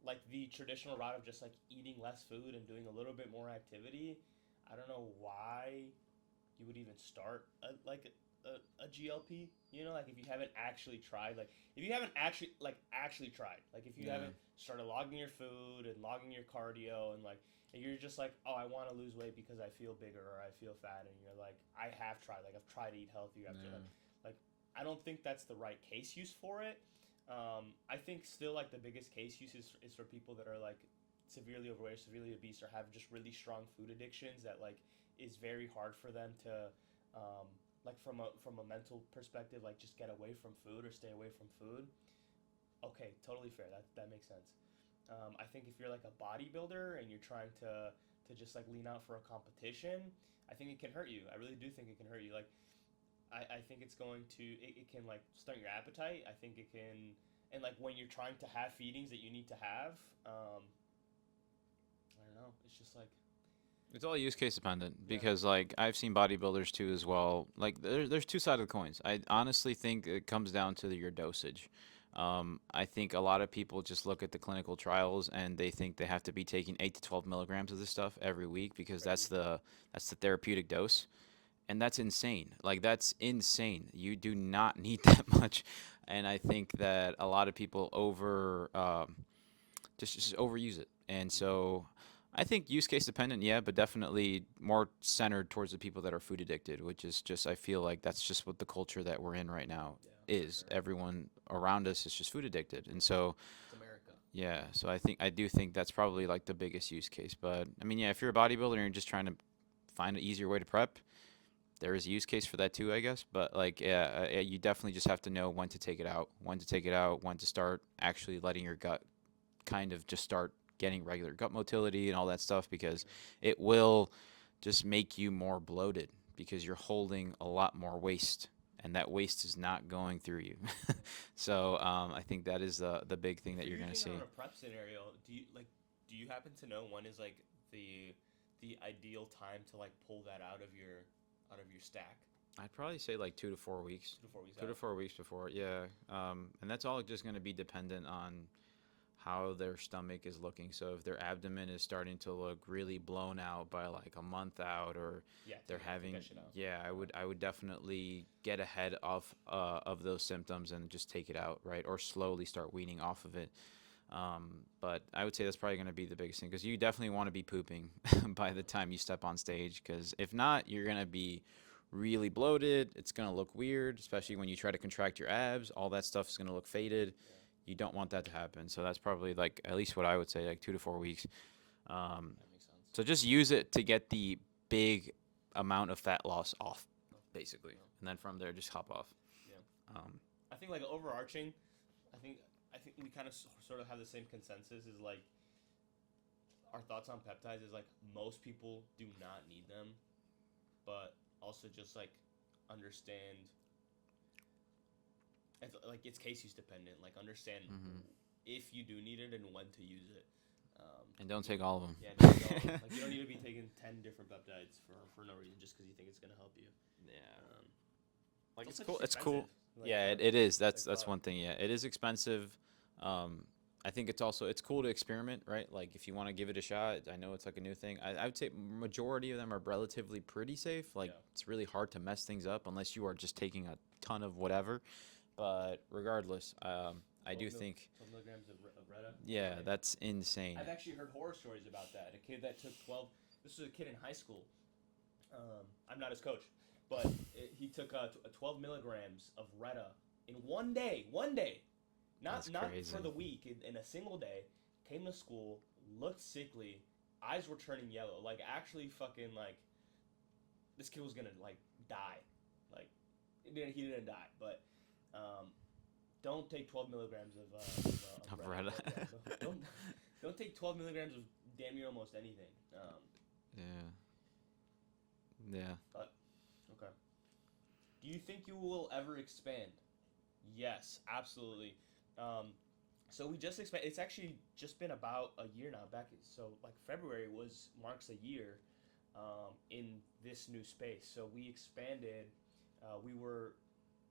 like the traditional route of just like eating less food and doing a little bit more activity. I don't know why you would even start a GLP. You know, like if you haven't actually tried, like if you haven't actually tried, like if you Yeah. haven't started logging your food and logging your cardio and like and you're just like, oh, I want to lose weight because I feel bigger or I feel fat, and you're like, I have tried, like I've tried to eat healthier, like I don't think that's the right case use for it. I think still like the biggest case use is for people that are like severely overweight, severely obese, or have just really strong food addictions that like is very hard for them to like from a mental perspective, like just get away from food or stay away from food. Okay, totally fair. That makes sense. I think if you're like a bodybuilder and you're trying to just like lean out for a competition, I think it can hurt you. I really do think it can hurt you. Like I think it's going to it can like stunt your appetite. I think it can, and like when you're trying to have feedings that you need to have, I don't know. It's just like It's all use case dependent yeah, because like I've seen bodybuilders too as well. Like there's two sides of the coins. I honestly think it comes down to your dosage. I think a lot of people just look at the clinical trials and they think they have to be taking 8 to 12 milligrams of this stuff every week because crazy. that's the therapeutic dose, and that's insane. Like that's insane. You do not need that much, and I think that a lot of people just overuse it. And so I think use case dependent, yeah, but definitely more centered towards the people that are food addicted, which is just I feel like that's just what the culture that we're in right now Yeah, for is. sure. Everyone around us is just food addicted. And so It's America. yeah, so I do think that's probably like the biggest use case. But I mean, yeah, if you're a bodybuilder and you're just trying to find an easier way to prep, there is a use case for that too, I guess. But like, yeah, you definitely just have to know when to take it out, when to start actually letting your gut kind of just start getting regular gut motility and all that stuff because it will just make you more bloated because you're holding a lot more waste and that waste is not going through you. So I think that is the big thing If that you're you're going to using it on see. a prep scenario, do you happen to know when is like the the ideal time to like pull that out of your stack? I'd probably say like 2 to 4 weeks. 2 to 4 weeks Two to out. four weeks before, yeah. And that's all just going to be dependent on how their stomach is looking. So if their abdomen is starting to look really blown out by like a month out, or Yeah, they're take having, that shit out. yeah, I would definitely get ahead of those symptoms and just take it out, right, or slowly start weaning off of it. But I would say that's probably going to be the biggest thing because you definitely want to be pooping by the time you step on stage. Because if not, you're going to be really bloated. It's going to look weird, especially when you try to contract your abs. All that stuff is going to look faded. Yeah, You don't want that to happen. So that's probably like at least what I would say, like 2 to 4 weeks. that makes sense. So just use it to get the big amount of fat loss off, No, basically, no, and then from there just hop off. yeah. Um, I think like overarching, I think I think we kind of sort of have the same consensus. Is like our thoughts on peptides is like most people do not need them, but also just like understand. It's case use dependent. Like understand mhm. if you do need it and when to use it. And don't take all of them. Yeah, don't take all of them. Like you don't need to be taking 10 different peptides for no reason just because you think it's gonna help you. Yeah. Um, Like also it's cool. just It's cool. expensive. Like, Yeah, it is. That's like, that's one thing. Yeah, it is expensive. I think it's cool to experiment, right? Like if you want to give it a shot, I know it's like a new thing. I would say majority of them are relatively pretty safe. Like Yeah. it's really hard to mess things up unless you are just taking a ton of whatever. But regardless, I do think 12 milligrams of Retta. yeah, Right. that's insane. I've actually heard horror stories about that. A kid that took 12. This was a kid in high school. I'm not his coach, but he took 12 milligrams of Retta in one day. One day, That's not crazy. for the week. In a single day, came to school, looked sickly, eyes were turning yellow. Like actually, fucking like this kid was gonna like die. Like he didn't die, but don't take 12 milligrams Of Retta. Retta. Yeah, don't take 12 milligrams of damn near almost anything. Yeah. Yeah. But okay. Do Do you think you will ever expand? Yes, absolutely. So we just expand. It's actually just been about a year now. So like February marks a year in this new space. So we expanded. We were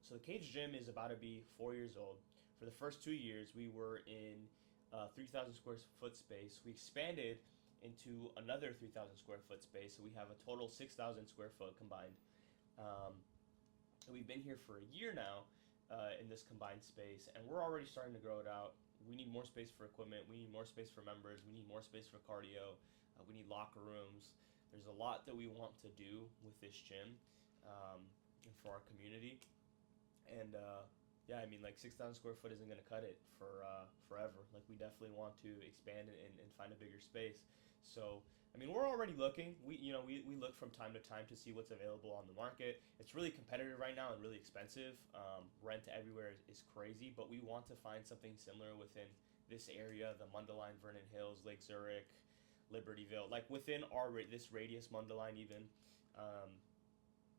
so the Cage Gym is about to be 4 years old. For the first 2 years, we were in 3,000 square foot space. We expanded into another 3,000 square foot space, so we have a total 6,000 square foot combined. Um, we've been here for a year now in this combined space, and we're already starting to grow it out. We need more space for equipment. We need more space for members. We need more space for cardio. We need locker rooms. There's a lot that we want to do with this gym and for our community. And yeah, I mean, like 6,000 square foot isn't going to cut it for forever. Like, we definitely want to expand and find a bigger space. So, I mean, we're already looking. We look from time to time to see what's available on the market. It's really competitive right now and really expensive. Rent everywhere is crazy, but we want to find something similar within this area, the Mundelein, Vernon Hills, Lake Zurich, Libertyville, like within this radius, Mundelein even.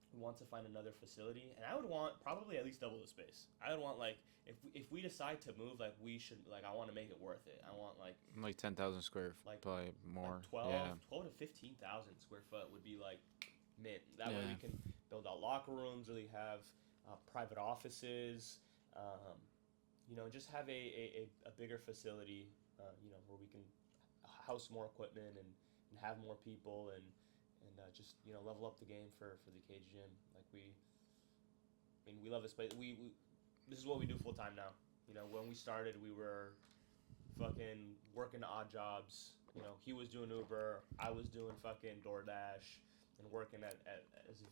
We want to find another facility, and I would want probably at least double the space. I would want, like, if we decide to move, like, we should, like, I want to make it worth it. I want like 10,000 square, like probably more. like 12, yeah. 12 to 15,000 square foot would be like mint. That way we can build out locker rooms, really have private offices, just have a bigger facility, where we can house more equipment and have more people and just level up the game for the Cage Gym. Like, we love this place. This is what we do full time now. When we started, we were fucking working odd jobs. He was doing Uber, I was doing fucking DoorDash, and working as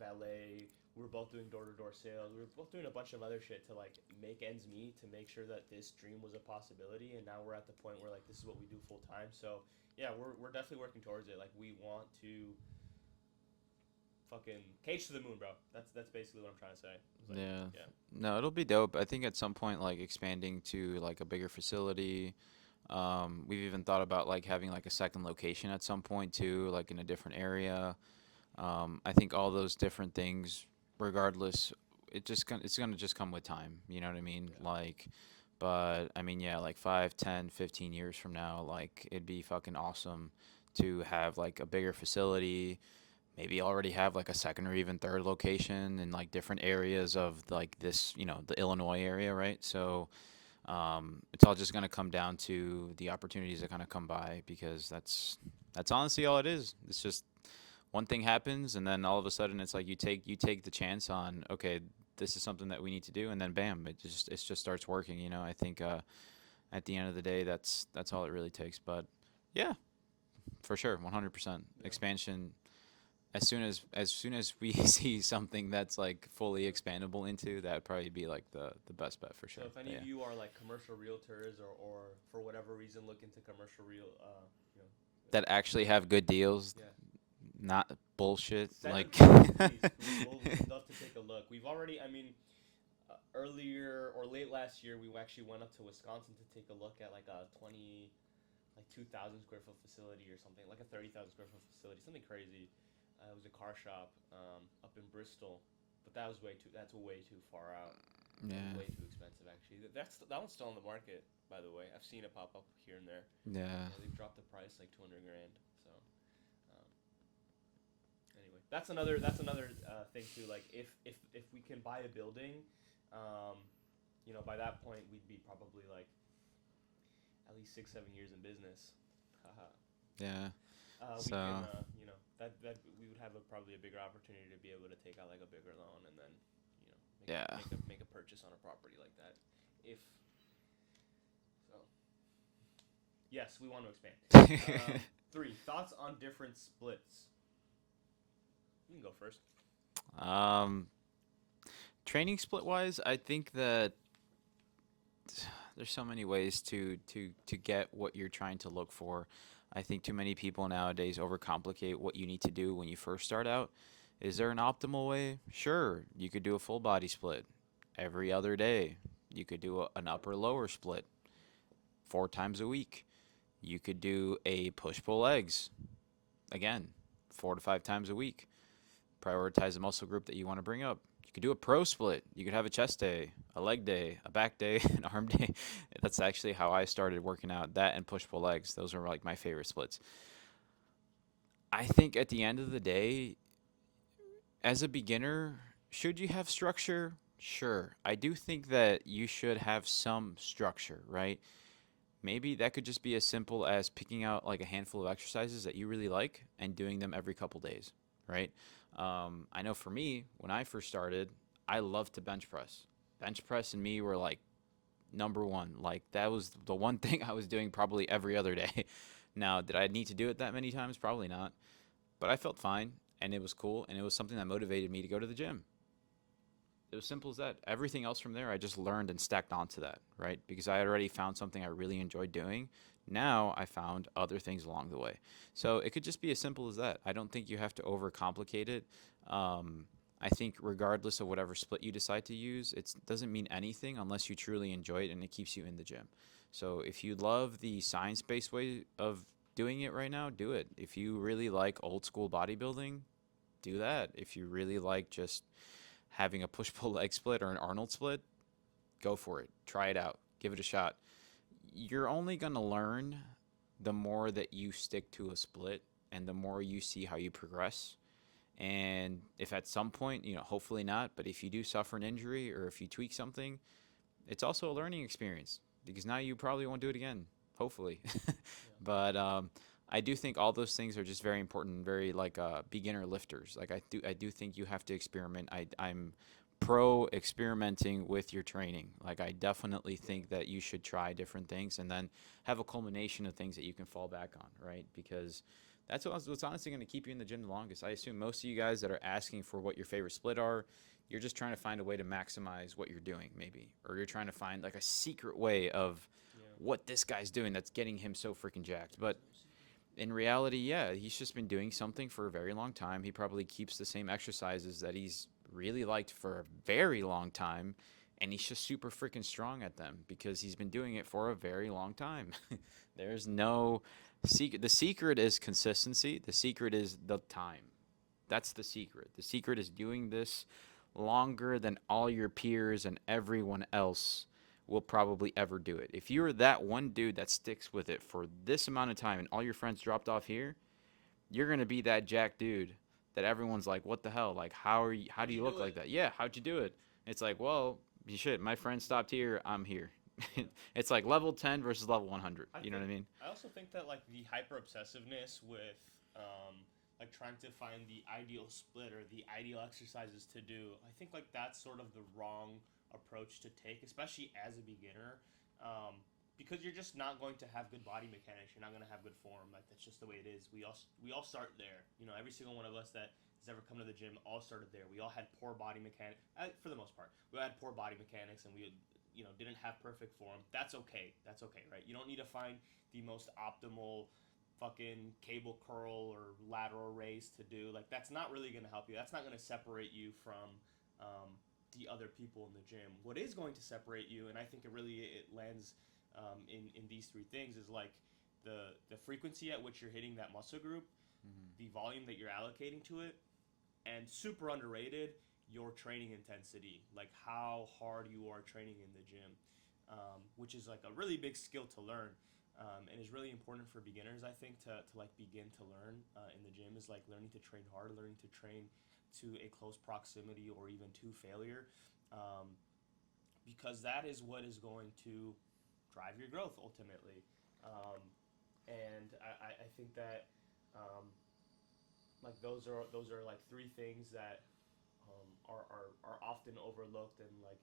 valet. We were both doing door-to-door sales. We were both doing a bunch of other shit to, like, make ends meet, to make sure that this dream was a possibility. And now we're at the point where, like, this is what we do full time. So yeah, we're definitely working towards it. Like, we want to fucking Cage to the moon, bro. That's basically what I'm trying to say. Like, yeah. No, it'll be dope. I think at some point, like, expanding to like a bigger facility. We've even thought about like having like a second location at some point too, like in a different area. I think all those different things, regardless, it's gonna just come with time. You know what I mean? Yeah. Like, but I mean, yeah, like 5, 10, 15 years from now, like it'd be fucking awesome to have like a bigger facility. Maybe already have like a second or even third location in like different areas of like this, the Illinois area, right? So it's all just gonna come down to the opportunities that kind of come by, because that's honestly all it is. It's just one thing happens, and then all of a sudden it's like you take the chance on, okay, this is something that we need to do, and then bam, it just starts working. I think at the end of the day, that's all it really takes. But yeah, for sure, 100% expansion. As soon as we see something that's like fully expandable into, that'd probably be like the best bet for sure. So if any of you are like commercial realtors or for whatever reason look into commercial that actually have good deals, not bullshit. Send like them to us, please. We'd love to take a look. We've already, earlier or late last year, we actually went up to Wisconsin to take a look at like a 2,000 square foot facility or something, like a 30,000 square foot facility, something crazy. It was a car shop up in Bristol, but that's way too far out. Yeah. Way too expensive, actually. That one's still on the market, by the way. I've seen it pop up here and there. Yeah. They've dropped the price like $200,000. So, anyway, that's another thing too. Like, if we can buy a building, by that point we'd be probably like at least 6-7 years in business. Yeah. We can, that we would have probably a bigger opportunity to be able to take out like a bigger loan and then, make a purchase on a property like that. If so, yes, we want to expand. 3 thoughts on different splits. You can go first. Training split wise, I think that there's so many ways to get what you're trying to look for. I think too many people nowadays overcomplicate what you need to do when you first start out. Is there an optimal way? Sure, you could do a full body split every other day. You could do an upper lower split 4 times a week. You could do a push pull legs, again, 4 to 5 times a week. Prioritize the muscle group that you want to bring up. You could do a pro split. You could have a chest day, a leg day, a back day, an arm day. That's actually how I started working out. That and push pull legs. Those are like my favorite splits. I think at the end of the day, as a beginner, should you have structure? Sure. I do think that you should have some structure, right? Maybe that could just be as simple as picking out like a handful of exercises that you really like and doing them every couple days, right? I know for me, when I first started, I loved to bench press. Bench press and me were like number one. Like that was the one thing I was doing probably every other day. Now, did I need to do it that many times? Probably not. But I felt fine and it was cool and it was something that motivated me to go to the gym. It was simple as that. Everything else from there, I just learned and stacked onto that, right? Because I had already found something I really enjoyed doing. Now I found other things along the way. So it could just be as simple as that. I don't think you have to overcomplicate it. I think regardless of whatever split you decide to use, it doesn't mean anything unless you truly enjoy it and it keeps you in the gym. So if you love the science-based way of doing it right now, do it. If you really like old school bodybuilding, do that. If you really like just having a push pull leg split or an Arnold split, go for it. Try it out. Give it a shot. You're only going to learn the more that you stick to a split and the more you see how you progress. And if at some point, hopefully not, but if you do suffer an injury or if you tweak something, it's also a learning experience because now you probably won't do it again, hopefully. But I do think all those things are just very important, very like beginner lifters. Like I do think you have to experiment. I'm pro experimenting with your training. Like I definitely think that you should try different things and then have a culmination of things that you can fall back on, right? Because that's what's honestly going to keep you in the gym the longest. I assume most of you guys that are asking for what your favorite split are, you're just trying to find a way to maximize what you're doing, maybe, or you're trying to find like a secret way of what this guy's doing that's getting him so freaking jacked. But in reality, yeah, he's just been doing something for a very long time. He probably keeps the same exercises that he's really liked for a very long time, and he's just super freaking strong at them because he's been doing it for a very long time. There's no secret. The secret is consistency. The secret is the time. That's the secret. The secret is doing this longer than all your peers and everyone else will probably ever do it. If you're that one dude that sticks with it for this amount of time and all your friends dropped off here, you're going to be that jack dude that everyone's like, what the hell? Like, how do you look like that? Yeah, how'd you do it? It's like, well, shit, my friend stopped here, I'm here. It's like level 10 versus level 100. You know what I mean? I also think that like the hyper obsessiveness with like trying to find the ideal split or the ideal exercises to do, I think like that's sort of the wrong approach to take, especially as a beginner, because you're just not going to have good body mechanics. You're not going to have good form. Like that's just the way it is. We all start there. Every single one of us that has ever come to the gym all started there. We all had poor body mechanics for the most part. We all had poor body mechanics, and we didn't have perfect form. That's okay. That's okay, right? You don't need to find the most optimal fucking cable curl or lateral raise to do. Like that's not really going to help you. That's not going to separate you from the other people in the gym. What is going to separate you, and I think it lands in these three things, is like the frequency at which you're hitting that muscle group, the volume that you're allocating to it, and super underrated, your training intensity, like how hard you are training in the gym, which is like a really big skill to learn. And is really important for beginners, I think, to like begin to learn in the gym, is like learning to train hard, learning to train to a close proximity or even to failure, because that is what is going to drive your growth ultimately. And I think that like those are like three things that are often overlooked, and like,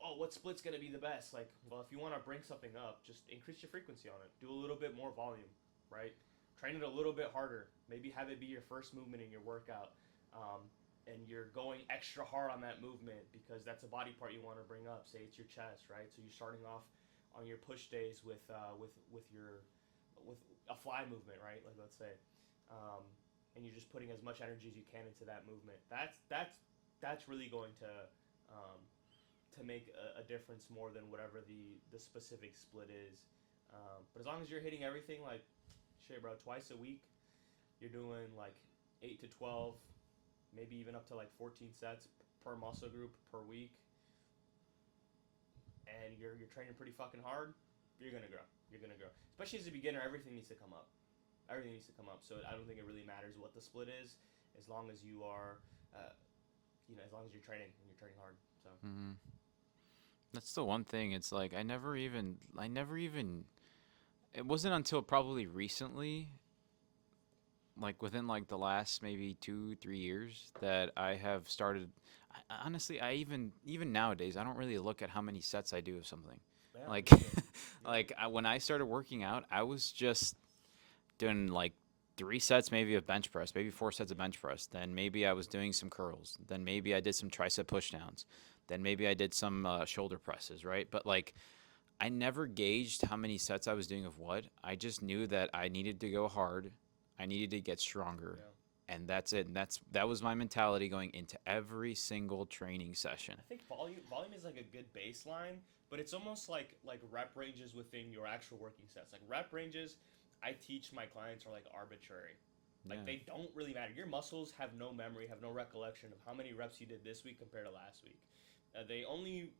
oh, what split's gonna be the best? Like, well, if you want to bring something up, just increase your frequency on it. Do a little bit more volume, right? Train it a little bit harder. Maybe have it be your first movement in your workout, and you're going extra hard on that movement because that's a body part you want to bring up. Say it's your chest, right? So you're starting off on your push days with a fly movement, right? Like let's say, and you're just putting as much energy as you can into that movement. That's really going to make a difference more than whatever the specific split is. But as long as you're hitting everything, like, shit, bro, twice a week, you're doing like 8 to 12 maybe even up to like 14 sets per muscle group per week, and you're training pretty fucking hard, you're gonna grow. You're gonna grow. Especially as a beginner, everything needs to come up. Everything needs to come up. So I don't think it really matters what the split is, as long as you are, as long as you're training and you're training hard. So. Mm-hmm. That's the one thing. It's like I never even. It wasn't until probably recently, like within like the last maybe 2-3 years, that I have started. Honestly, I even nowadays I don't really look at how many sets I do of something. Yeah, Like, yeah. when I started working out, I was just doing like 3 sets maybe of bench press, maybe 4 sets of bench press. Then maybe I was doing some curls. Then maybe I did some tricep pushdowns. Then maybe I did some shoulder presses, right? But like, I never gauged how many sets I was doing of what. I just knew that I needed to go hard. I needed to get stronger. Yeah. And that's it. And that was my mentality going into every single training session. I think volume is like a good baseline, but it's almost like rep ranges within your actual working sets. Like rep ranges, I teach my clients are like arbitrary. Like Yeah. they don't really matter. Your muscles have no memory, have no recollection of how many reps you did this week compared to last week. They only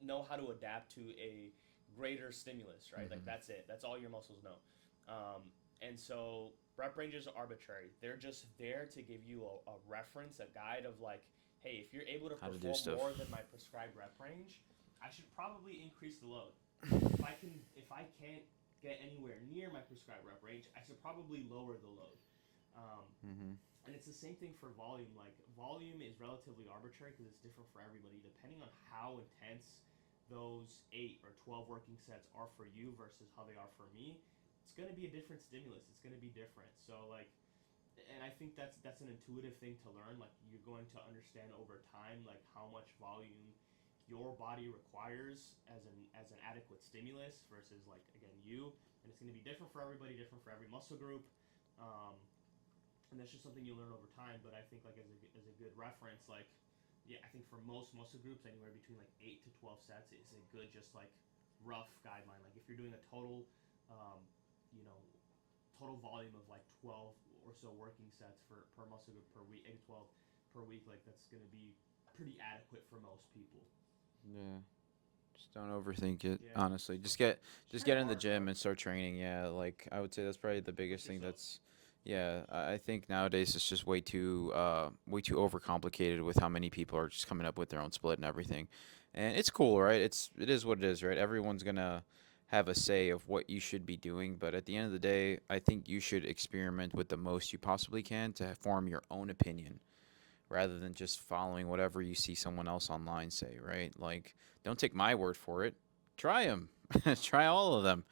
know how to adapt to a greater stimulus, right? Like that's it. That's all your muscles know. And so rep ranges are arbitrary. They're just there to give you a reference, a guide of like, hey, if you're able to How to do perform stuff. more than my prescribed rep range, I should probably increase the load. If I can't get anywhere near my prescribed rep range, I should probably lower the load. And it's the same thing for volume. Like volume is relatively arbitrary because it's different for everybody, depending on how intense those 8 or 12 working sets are for you versus how they are for me. It's going to be a different stimulus. It's going to be different. So like, and I think that's an intuitive thing to learn. Like you're going to understand over time like how much volume your body requires as an adequate stimulus versus like again you, and it's going to be different for everybody, different for every muscle group. And that's just something you learn over time. But I think like as a good reference, like yeah, I think for most muscle groups, anywhere between like 8 to 12 sets is a good just like rough guideline. Like if you're doing a total, you know, total volume of like 12 or so working sets per muscle group per week, 8 to 12 per week, like that's gonna be pretty adequate for most people. Yeah. Just don't overthink it. Yeah. Honestly, just get train in the hard, gym bro. and start training. Yeah, like I would say that's probably the biggest thing. yourself. That's yeah. I think nowadays it's just way too overcomplicated with how many people are just coming up with their own split and everything. And it's cool, right? It is what it is, right? Everyone's gonna have a say of what you should be doing, but at the end of the day, I think you should experiment with the most you possibly can to form your own opinion rather than just following whatever you see someone else online say, right? Like, don't take my word for it. Try them. Try all of them,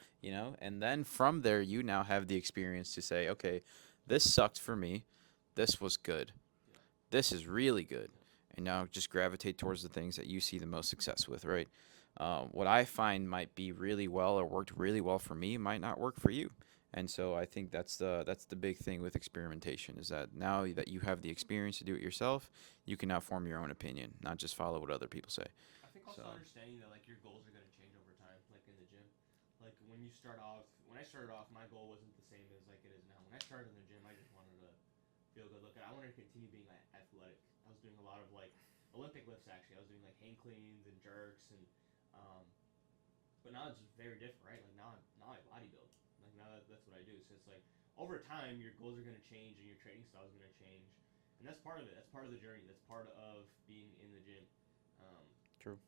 And then from there, you now have the experience to say, okay, this sucked for me. This was good. Yeah. This is really good. And now just gravitate towards the things that you see the most success with, right? What I find might be really well or worked really well for me might not work for you. And so I think that's the big thing with experimentation is that now that you have the experience to do it yourself, you can now form your own opinion, not just follow what other people say. I think also So understanding that like your goals are gonna change over time, like in the gym. Like when I started off, my goal wasn't the same as like it is now. When I started in the gym, I just wanted to feel good looking. I wanted to continue being like athletic. I was doing a lot of like Olympic lifts actually. I was doing like hang cleans and jerks and um, but now it's very different, right? Like now I bodybuild. Like now that's what I do. So it's like over time your goals are gonna change and your training style is gonna change, and that's part of it. That's part of the journey. That's part of being in the gym. Um, true.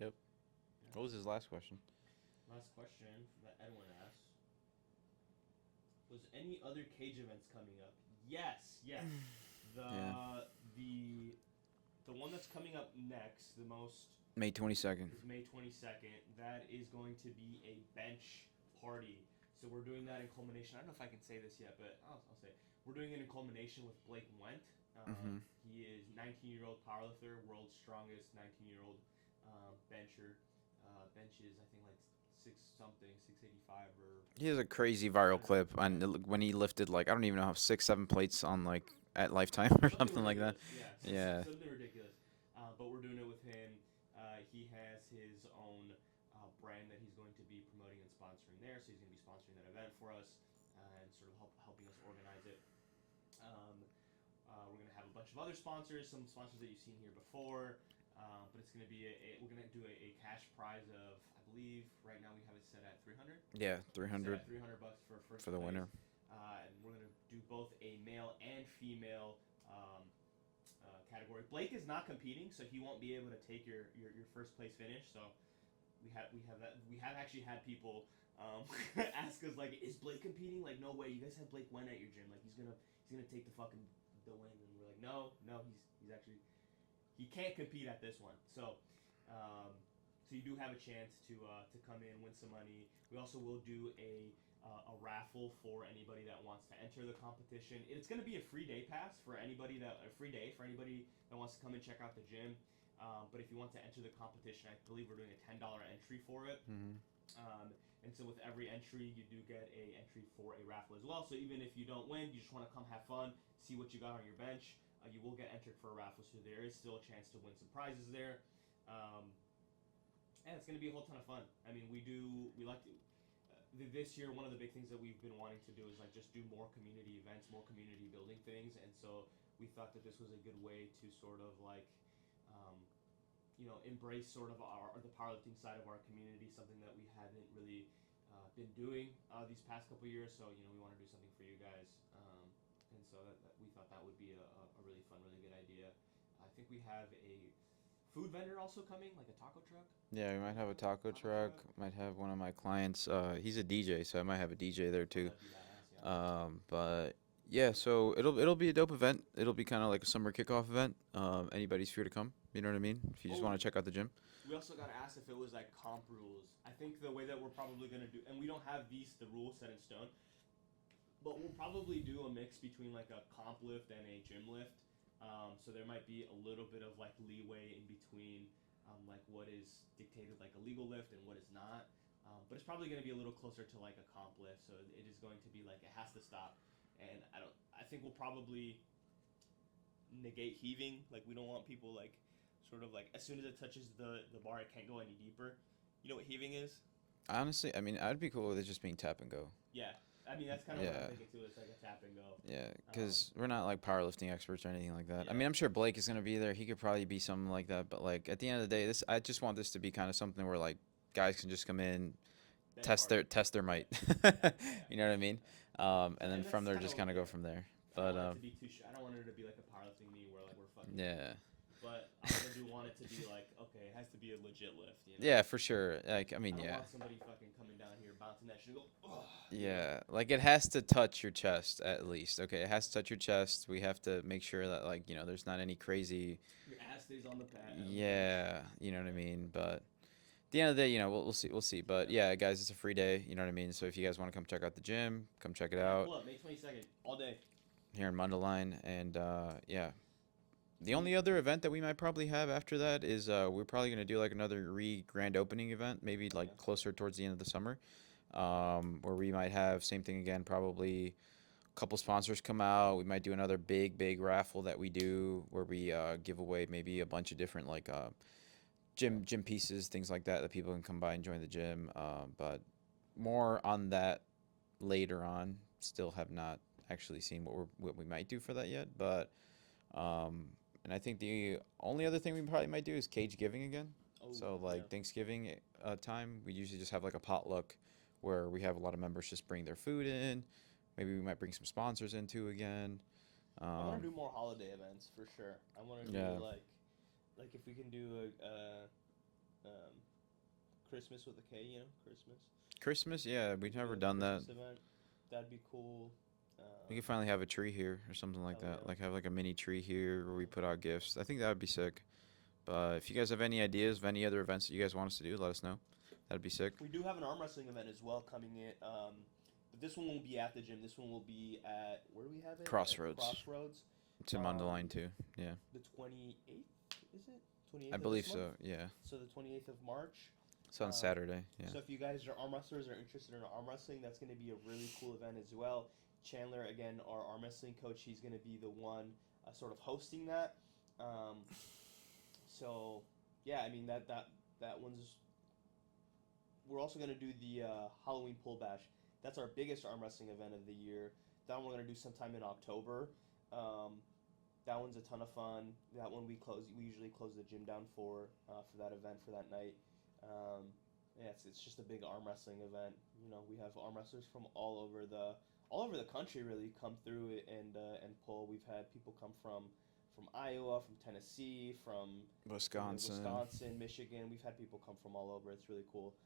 so Yep. yeah. What was his last question? Last question that Edwin asked was any other cage events coming up? Yes, yes. Yeah. The one that's coming up next, the most May 22nd. is May 22nd. That is going to be a bench party. So we're doing that in culmination. I don't know if I can say this yet, but I'll say we're doing it in culmination with Blake Went. He is 19-year-old powerlifter, world's strongest 19-year-old bencher. Benches, I think like 685 or He has a crazy viral clip on when he lifted like I don't even know how 6-7 plates on like at Lifetime or something like that. Yeah, Yeah. something ridiculous. But we're doing it with him. He has his own brand that he's going to be promoting and sponsoring there. So he's going to be sponsoring that event for us and sort of helping us organize it. We're going to bunch of other sponsors, some sponsors that you've seen here before. But it's going to be we're going to do a cash prize of, I believe, right now we have it set at 300. Yeah, 300 $300 for first for the place. winner. And we're going to do both a male and female category. Blake is not competing, so he won't be able to take your first place finish. So we have actually had people ask us like, is Blake competing? Like, no way. You guys have Blake win at your gym. Like, he's gonna take the win. And we're like, no, he's actually, he can't compete at this one. So you do have a chance to come in, win some money. We also will do a raffle for anybody that wants to enter the competition. It's going to be a free day pass for anybody that wants to come and check out the gym. But if you want to enter the competition, I believe we're doing a $10 entry for it. Mm-hmm. And so with every entry, you do get a entry for a raffle as well. So even if you don't win, you just want to come have fun, see what you got on your bench, you will get entered for a raffle. So there is still a chance to win some prizes there. And it's going to be a whole ton of fun. I mean, we like to. This year, one of the big things that we've been wanting to do is like just do more community events, more community building things, and so we thought that this was a good way to sort of like, embrace sort of the powerlifting side of our community, something that we hadn't really been doing these past couple years. So we want to do something for you guys, and so that we thought that would be a really fun, really good idea. I think we have a food vendor also coming, like a taco truck. Yeah, we might have a taco truck. Might have one of my clients. He's a DJ, so I might have a DJ there too. But yeah, so it'll be a dope event. It'll be kind of like a summer kickoff event. Anybody's free to come. You know what I mean? If you just want to check out the gym. We also got asked if it was like comp rules. I think the way that we're probably gonna do, and we don't have the rules set in stone, but we'll probably do a mix between like a comp lift and a gym lift. So there might be a little bit of like leeway in between like what is dictated like a legal lift and what is not. But it's probably going to be a little closer to like a comp lift. So it is going to be like it has to stop. And I think we'll probably negate heaving. Like we don't want people like sort of like as soon as it touches the bar, it can't go any deeper. You know what heaving is? Honestly, I mean, I'd be cool with it just being tap and go. Yeah. I mean, that's kind of what I'm thinking too. It's like a tap and go. Yeah, because we're not like powerlifting experts or anything like that. Yeah. I mean, I'm sure Blake is going to be there. He could probably be something like that. But like at the end of the day, I just want this to be kind of something where like guys can just come in, test their might. You know what I mean? And then from there, just kind of go from there. But I don't want it to be like a powerlifting meet where like we're fucking. Yeah. But I also do want it to be like, okay, it has to be a legit lift. You know? Yeah, for sure. Like, I mean, I don't yeah. want somebody fucking coming down here, bouncing that shit and go, oh. Yeah, like it has to touch your chest at least. Okay, it has to touch your chest. We have to make sure that like, there's not any crazy. Your ass stays on the pad. Yeah, you know what I mean? But at the end of the day, we'll see. But yeah, guys, it's a free day, you know what I mean? So if you guys want to come check out the gym, come check it out. Pull up, May 22nd, all day. Here in Mundelein, and yeah. The only other event that we might probably have after that is we're probably going to do like another grand opening event, maybe like closer towards the end of the summer, where we might have same thing again, probably a couple sponsors come out. We might do another big raffle that we do where we give away maybe a bunch of different like gym pieces, things like that people can come by and join the gym. But more on that later on. Still have not actually seen what we might do for that yet, but and I think the only other thing we probably might do is Kage giving again. So like Thanksgiving time, we usually just have like a potluck where we have a lot of members just bring their food in. Maybe we might bring some sponsors in too again. I want to do more holiday events for sure. I want to do like if we can do a Christmas with a K, Christmas. Christmas, yeah, we've never done that. Event. That'd be cool. We could finally have a tree here or something like that. Like have like a mini tree here where we put out gifts. I think that would be sick. But if you guys have any ideas of any other events that you guys want us to do, let us know. That'd be sick. We do have an arm wrestling event as well coming in. But this one won't be at the gym. This one will be at, where do we have it? Crossroads. Crossroads. It's in Mundelein too. Yeah. The 28th, is it? 28th I believe so. Yeah. So the 28th of March. It's on Saturday. Yeah. So if you guys are arm wrestlers or interested in arm wrestling, that's going to be a really cool event as well. Chandler, again, our arm wrestling coach, he's going to be the one sort of hosting that. So, yeah, I mean, that one's... We're also going to do the Halloween Pull Bash. That's our biggest arm wrestling event of the year. That one we're going to do sometime in October. That one's one's a ton of fun. That one we usually close the gym down for that event for that night. Yeah, it's just a big arm wrestling event. You know, we have arm wrestlers from all over the country really come through it and pull. We've had people come from Iowa, from Tennessee, from Wisconsin. Wisconsin, Michigan. We've had people come from all over. It's really cool.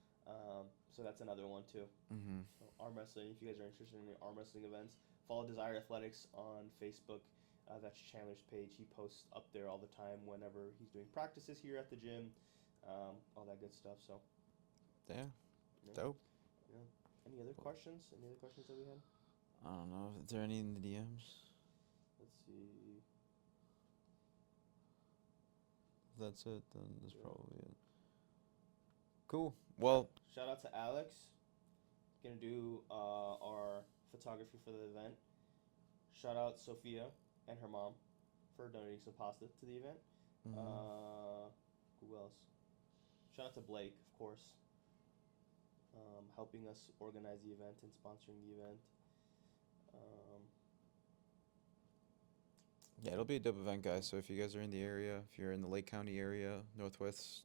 So that's another one too. Mm-hmm. So arm wrestling. If you guys are interested in arm wrestling events, follow Desire Athletics on Facebook. That's Chandler's page. He posts up there all the time whenever he's doing practices here at the gym, all that good stuff. So, Yeah. yeah. Dope. Yeah. Any other questions? Any other questions that we had? I don't know. Is there any in the DMs? Let's see. If that's it, then that's Yeah. probably it. Cool. Well, Shout out to Alex. Gonna do our photography for the event. Shout out Sophia and her mom for donating some pasta to the event. Who else? Shout out to Blake, of course, helping us organize the event and sponsoring the event. yeah, it'll be a dope event, guys. So if you guys are in the area, if you're in the Lake County area, northwest,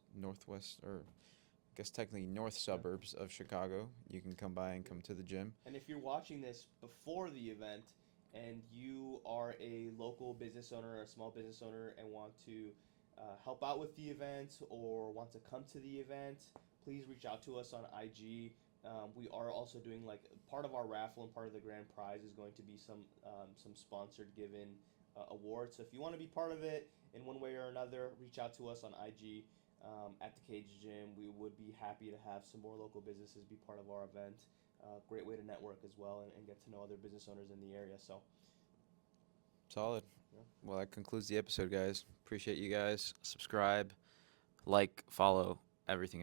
or I guess technically north suburbs of Chicago, you can come by and come to the gym. And if you're watching this before the event and you are a local business owner or a small business owner and want to help out with the event or want to come to the event, please reach out to us on IG. We are also doing like part of our raffle and part of the grand prize is going to be some sponsored given awards. So if you want to be part of it in one way or another, reach out to us on IG at Thekagegym. We would be happy to have some more local businesses be part of our event. Great way to network as well and get to know other business owners in the area. So Solid. Yeah. Well, that concludes the episode, guys. Appreciate you guys. Subscribe, like, follow, everything.